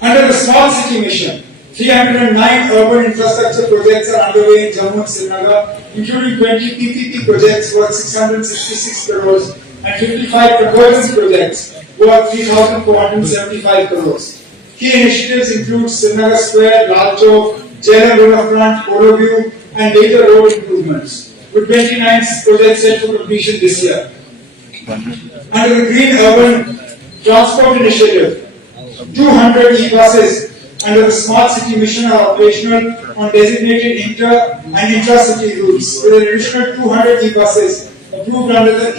Under the Smart City Mission, 309 urban infrastructure projects are underway in Jammu and Srinagar, including 20 PPP projects worth 666 crores and 55 convergence projects worth 3,475 crores. Key initiatives include Srinagar Square, Lal Chowk, Jairam Riverfront, Polo View, and later road improvements, with 29 projects set for completion this year. Under the Green Urban Transport Initiative, 200 e-buses under the Smart City Mission are operational on designated inter- and intra-city routes, with an additional 200 e-buses approved under the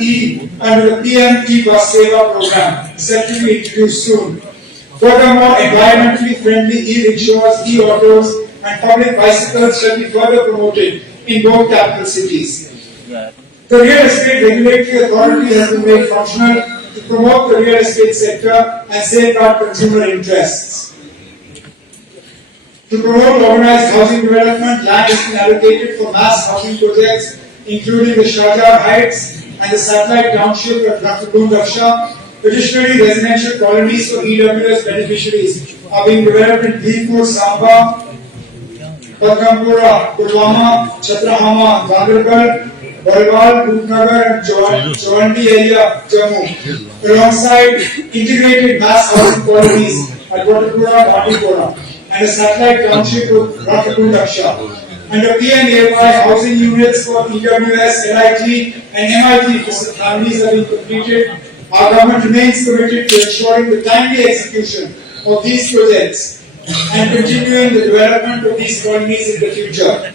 PM e-bus Seva program, set to be introduced soon. Furthermore, environmentally friendly e-rickshaws, e-autos, and public bicycles shall be further promoted in both capital cities. The Real Estate Regulatory Authority has been made functional to promote the real estate sector and safeguard consumer interests. To promote organized housing development, land has been allocated for mass housing projects, including the Shahjar Heights and the satellite township of Daksha. Additionally, residential colonies for EWS beneficiaries are being developed in Bhilpur, Samba, Padmampura, Pulwama, Chhatrahama, Gadargal, Balwal, Rupnagar, and Chawanti area, Jammu, alongside integrated mass housing colonies at Vatapura, Matipura, and a satellite township of Daksha. Under PMAY, housing units for EWS, LIT, and MIT families have been completed. Our government remains committed to ensuring the timely execution of these projects and continuing the development of these colonies in the future.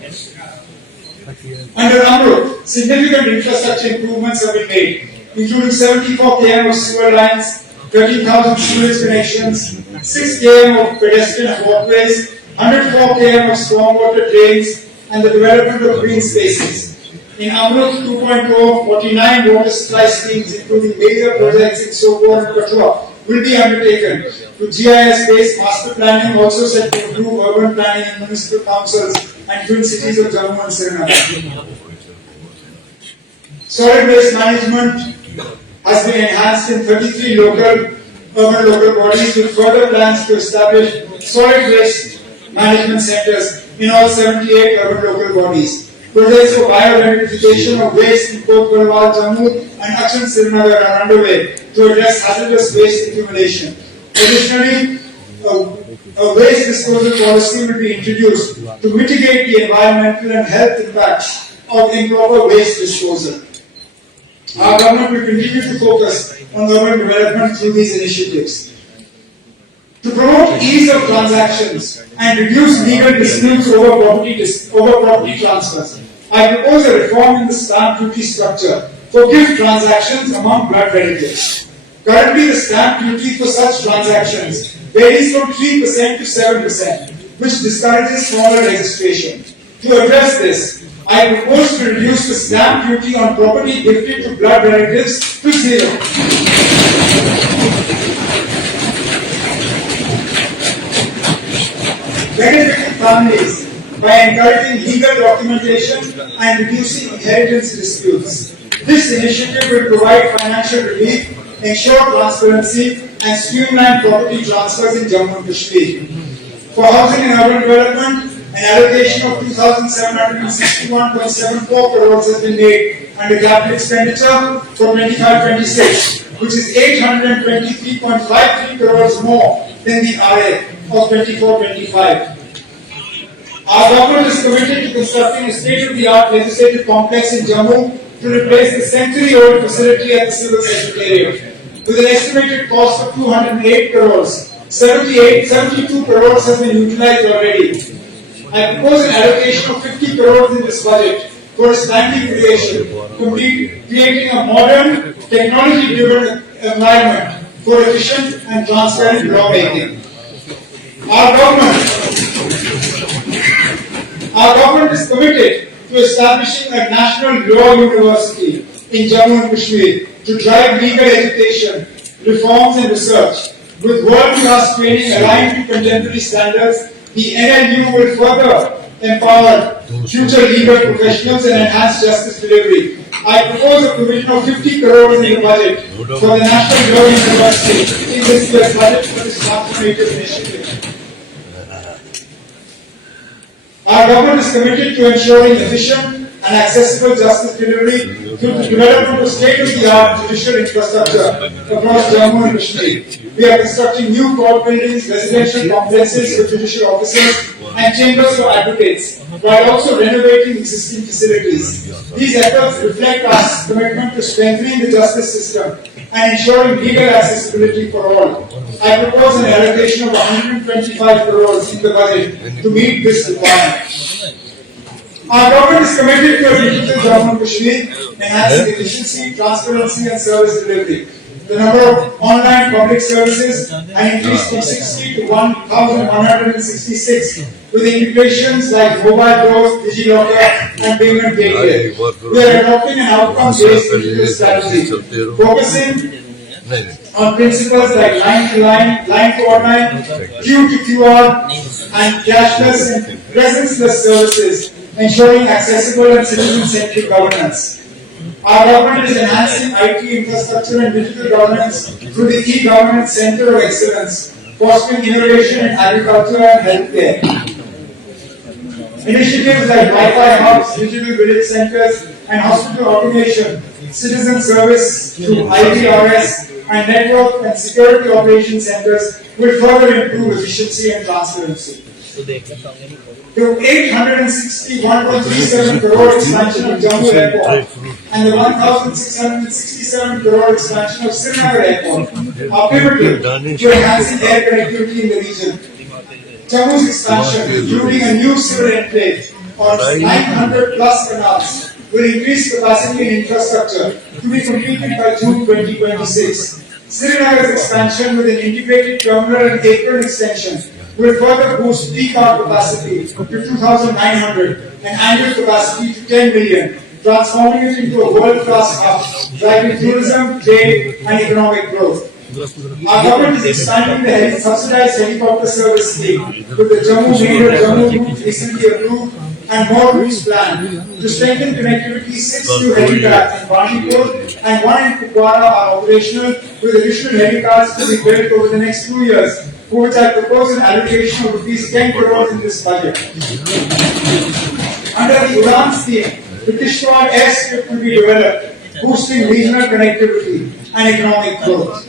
Under Amrut, significant infrastructure improvements have been made, including 74 km of sewer lines, 13,000 sewage connections, 6 km of pedestrian walkways, 104 km of stormwater drains, and the development of green spaces. In Amrut 2.0, 49 water supply schemes, including major projects in Sopore and Kathua, will be undertaken, with GIS-based master planning also set to improve urban planning in municipal councils and twin cities of Jammu and Srinagar. Solid waste management has been enhanced in 33 urban local bodies with further plans to establish solid waste management centers in all 78 urban local bodies. Projects for bio-identification of waste in Port Gurwal, Jammu and Akshan Srinagar are underway to address hazardous waste accumulation. Additionally, a waste disposal policy will be introduced to mitigate the environmental and health impacts of improper waste disposal. Our government will continue to focus on urban development through these initiatives. To promote ease of transactions and reduce legal disputes over property transfers, I propose a reform in the stamp duty structure for gift transactions among blood relatives. Currently, the stamp duty for such transactions varies from 3% to 7%, which discourages smaller registration. To address this, I propose to reduce the stamp duty on property gifted to blood relatives to zero. Benefiting families by encouraging legal documentation and reducing inheritance disputes. This initiative will provide financial relief, ensure transparency, and streamline property transfers in Jammu and Kashmir. For housing and urban development, an allocation of 2,761.74 crores has been made under capital expenditure for 25-26, which is 823.53 crores more than the RA of 24-25. Our government is committed to constructing a state-of-the-art legislative complex in Jammu to replace the century-old facility at the Civil Secretariat. With an estimated cost of 208 crores, 72 crores has been utilized already. I propose an allocation of 50 crores in this budget for its timely creation, creating a modern, technology-driven environment for efficient and transparent lawmaking. Our government is committed to establishing a national law university in Jammu and Kashmir to drive legal education, reforms and research. With world-class training aligned to contemporary standards, the NLU will further empower future legal professionals and enhance justice delivery. I propose a provision of 50 crores in the budget for the National Law University in this year's budget for this transformative initiative. Our government is committed to ensuring efficient and accessible justice delivery through the development of state-of-the-art judicial infrastructure across Jammu and Kashmir. We are constructing new court buildings, residential complexes for judicial officers, and chambers for advocates, while also renovating existing facilities. These efforts reflect our commitment to strengthening the justice system and ensuring legal accessibility for all. I propose an allocation of 125 crores in the budget to meet this requirement. Our government is committed to a digital Jammu and Kashmir, enhancing efficiency, transparency, and service delivery. The number of online public services has increased from 60 to 1,166, with integrations like mobile doors, DigiLocker, and payment gateway. We are adopting an outcome-based digital strategy, focusing on principles like line-to-line, line-to-online, queue-to-QR, and cashless and presenceless services, ensuring accessible and citizen-centric governance. Our government is enhancing IT infrastructure and digital governance through the e-Governance Center of Excellence, fostering innovation in agriculture and healthcare. Initiatives like Wi-Fi hubs, digital village centers, and hospital automation, citizen service through IVRS, and network and security operation centers will further improve efficiency and transparency. The 861.37 crore expansion of Jammu Airport and the 1,667 crore expansion of Srinagar Airport are pivotal to enhancing air connectivity in the region. Jammu's expansion, including a new civil enclave on 900 plus canals, will increase capacity and infrastructure to be completed by June 2026. Srinagar's expansion with an integrated terminal and apron extension will further boost peak hour capacity to 2,900 and annual capacity to 10 million, transforming it into a world-class hub, driving tourism, trade, and economic growth. Our government is expanding the subsidized helicopter service scheme with the GreaterJammu route recently approved and more routes planned. To strengthen connectivity, 6 new helipads in Bandipur and 1 in Kupwara are operational, with additional helipads to be built over the next 2 years, for which I propose an allocation of rupees 10 crores in this budget. Under the UDAN scheme, the Kishwar airstrip will be developed, boosting regional connectivity and economic growth.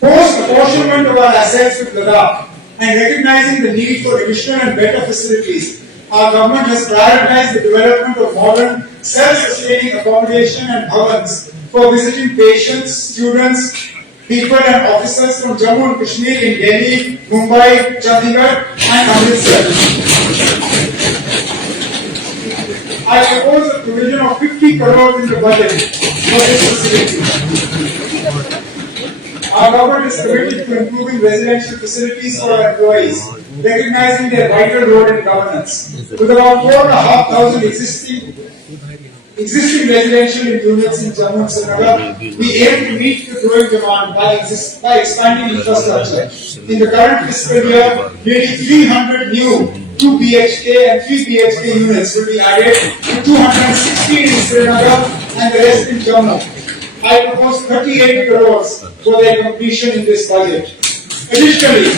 Post-apportionment of our assets with Ladakh and recognizing the need for additional and better facilities, our government has prioritized the development of modern, self-sustaining accommodation and bhavans for visiting patients, students, people and officers from Jammu and Kashmir in Delhi, Mumbai, Chandigarh and Amritsar. I propose a provision of 50 crores in the budget for this facility. Our government is committed to improving residential facilities for our employees, recognizing their vital role in governance. With about 4,500 existing residential units in Jammu and Srinagar, we aim to meet the growing demand by expanding infrastructure. In the current fiscal year, nearly 300 new 2 BHK and 3 BHK units will be added, to 216 in Srinagar and the rest in Jammu. I propose 38 crores for their completion in this budget. Additionally,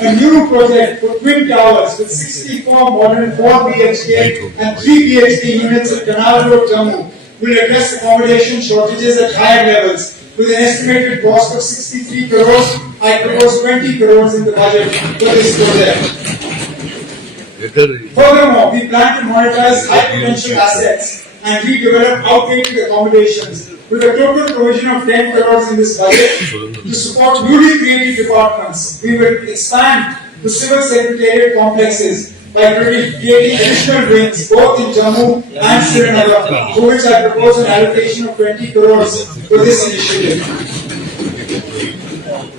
a new project for twin towers with 64 modern 4 BHK and 3 BHK units at Canal Road, Jammu will address accommodation shortages at higher levels. With an estimated cost of 63 crores, I propose 20 crores in the budget for this project. Furthermore, we plan to monetize high potential assets and redevelop outdated accommodations with a total provision of 10 crores in this budget. To support newly created departments, we will expand the civil secretariat complexes by creating additional wings both in Jammu and Srinagar, for which I propose an allocation of 20 crores for this initiative.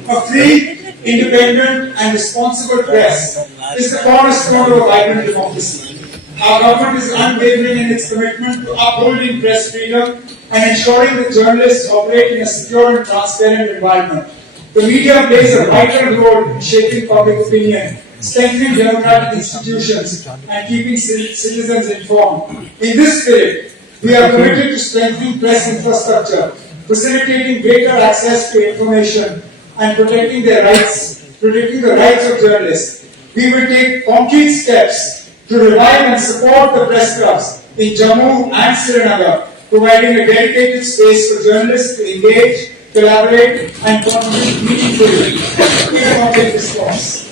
A free, independent and responsible press is the cornerstone of a vibrant democracy. Our government is unwavering in its commitment to upholding press freedom and ensuring that journalists operate in a secure and transparent environment. The media plays a vital role in shaping public opinion, strengthening democratic institutions, and keeping citizens informed. In this spirit, we are committed to strengthening press infrastructure, facilitating greater access to information, and protecting the rights of journalists. We will take concrete steps to revive and support the press clubs in Jammu and Srinagar, providing a dedicated space for journalists to engage, collaborate, and contribute meaningfully in a public discourse.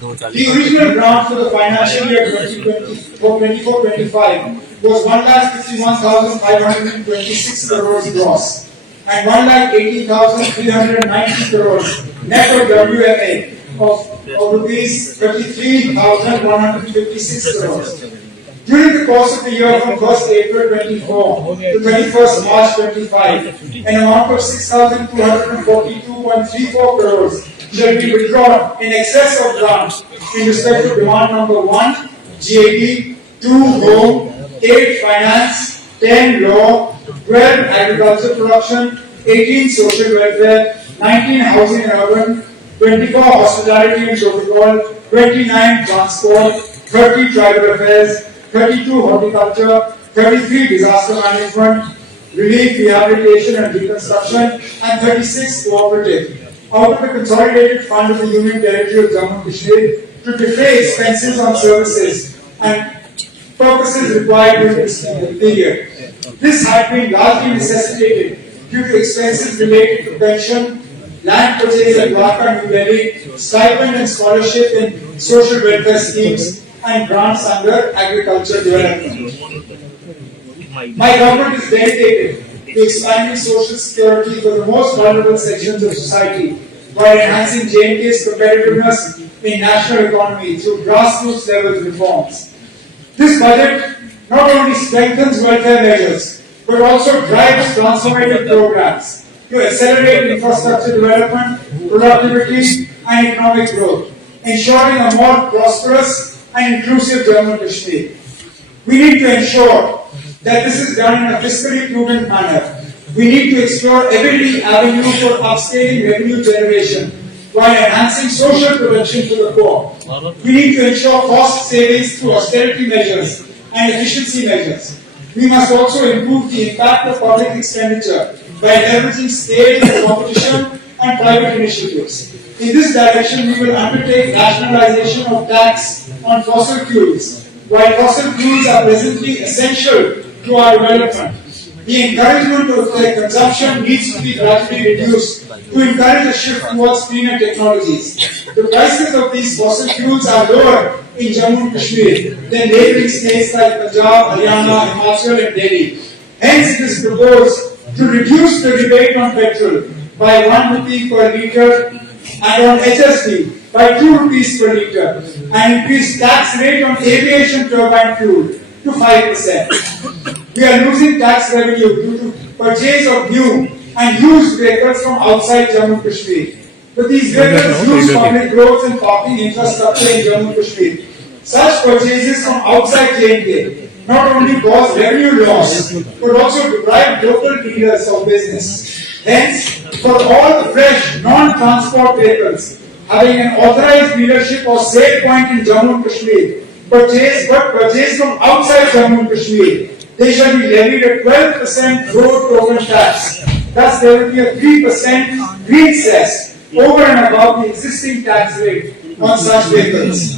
The original grant for the financial year 2024-25 was 1,51,526 crores gross and 1,80,390 crores net of WMA of rupees 33,156 crores. During the course of the year from 1st April 24 to 31st March 25, an amount of 6,242.34 crores shall be withdrawn in excess of grants in respect of demand number 1, GAD, 2, Home, 8, Finance, 10, Law, 12, Agriculture Production, 18, Social Welfare, 19, Housing and Urban, 24, Hospitality and Protocol, 29, Transport, 30, Tribal Affairs, 32, Horticulture, 33, Disaster Management, Relief, Rehabilitation and Reconstruction, and 36, Cooperative. Out of the consolidated fund of the Union Territory of Jammu and Kashmir to defray expenses on services and purposes required during this period. This had been largely necessitated due to expenses related to pension, land purchase at Dwarka, New Delhi, stipend and scholarship in social welfare schemes, and grants under agriculture development. My government is dedicated to expanding social security for the most vulnerable sections of society while enhancing J&K's competitiveness in national economy through grassroots level reforms. This budget not only strengthens welfare measures but also drives transformative programs to accelerate infrastructure development, productivity and economic growth, ensuring a more prosperous and inclusive Jammu and Kashmir. We need to ensure that this is done in a fiscally prudent manner. We need to explore every avenue for upscaling revenue generation while enhancing social protection for the poor. We need to ensure cost savings through austerity measures and efficiency measures. We must also improve the impact of public expenditure by leveraging state competition and private initiatives. In this direction, we will undertake nationalization of tax on fossil fuels. While fossil fuels are presently essential to our development, the encouragement of their consumption needs to be gradually reduced to encourage a shift towards cleaner technologies. The prices of these fossil fuels are lower in Jammu and Kashmir than neighboring states like Punjab, Haryana, Himachal and Delhi. Hence, it is proposed to reduce the rebate on petrol by 1 rupee per litre and on HSD by 2 rupees per litre and increase tax rate on aviation turbine fuel to 5%. We are losing tax revenue due to purchase of new and used vehicles from outside Jammu and Kashmir. But these vehicles use public roads and parking infrastructure in Jammu and Kashmir. Such purchases from outside J&K not only cause revenue loss but also deprive local dealers of business. Hence, for all the fresh non-transport vehicles having an authorized dealership or sale point in Jammu and Kashmir, purchased from outside Jammu and Kashmir, they shall be levied a 12% road token tax. Thus, there will be a 3% green cess over and above the existing tax rate on such vehicles.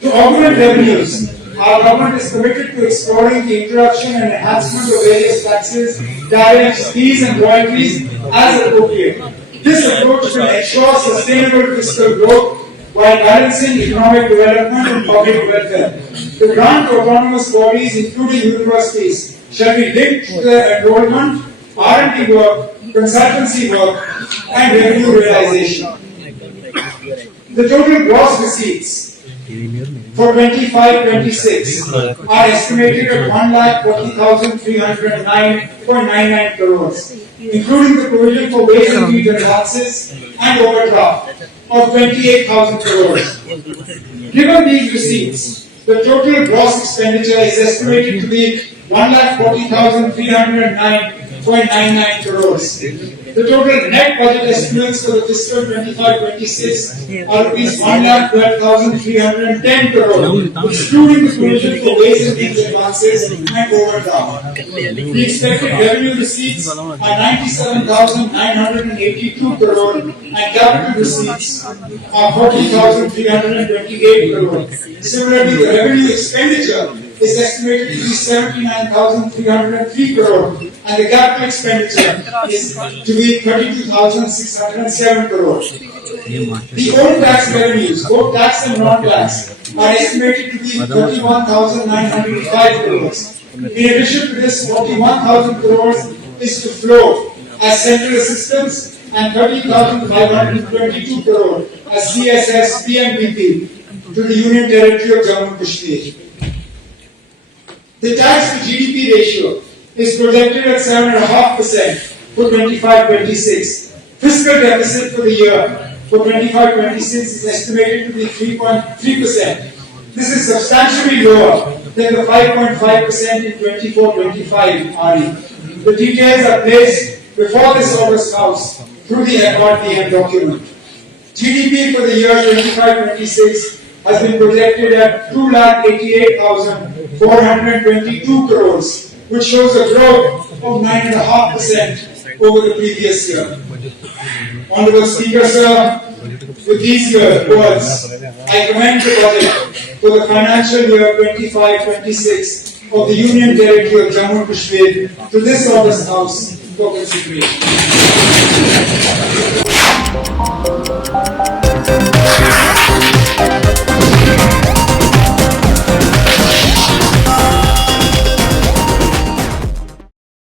To augment revenues, our government is committed to exploring the introduction and enhancement of various taxes, tariffs, fees and royalties as appropriate. This approach will ensure sustainable fiscal growth while balancing economic development and public welfare. The grant to autonomous bodies, including universities, shall be linked to their enrollment, R&D work, consultancy work, and revenue realization. The total gross receipts for 25-26 are estimated at 1,40,309.99 crores, including the provision for wage and fee advances and overdraft of 28,000 crores. Given these receipts, the total gross expenditure is estimated to be 1,40,309.99 crores. The total net budget estimates for the fiscal 25-26 are rupees 1,12,310 crores, excluding the provision for wage and fees advances and overdraft. The expected revenue receipts are 97,982 crores and capital receipts are 40,328 crores. Similarly, the revenue expenditure is estimated to be 79,303 crores and the capital expenditure is to be 32,607 crores. The old tax revenues, both tax and non-tax, are estimated to be 31,905 crores. In addition to this, 41,000 crores is to flow as central assistance and 30,522 crores as CSS PMPP to the Union Territory of Jammu and Kashmir. The tax to GDP ratio is projected at 7.5% for 25-26. Fiscal deficit for the year for 25-26 is estimated to be 3.3%. This is substantially lower than the 5.5% in 24-25 RE. The details are placed before this August House through the FRPM document. GDP for the year 25-26 has been projected at 2,88,422 crores, which shows a growth of 9.5% over the previous year. Honorable Speaker, sir, with these words, I commend the budget for the financial year 25-26 of the Union Territory of Jammu and Kashmir to this August House for consideration.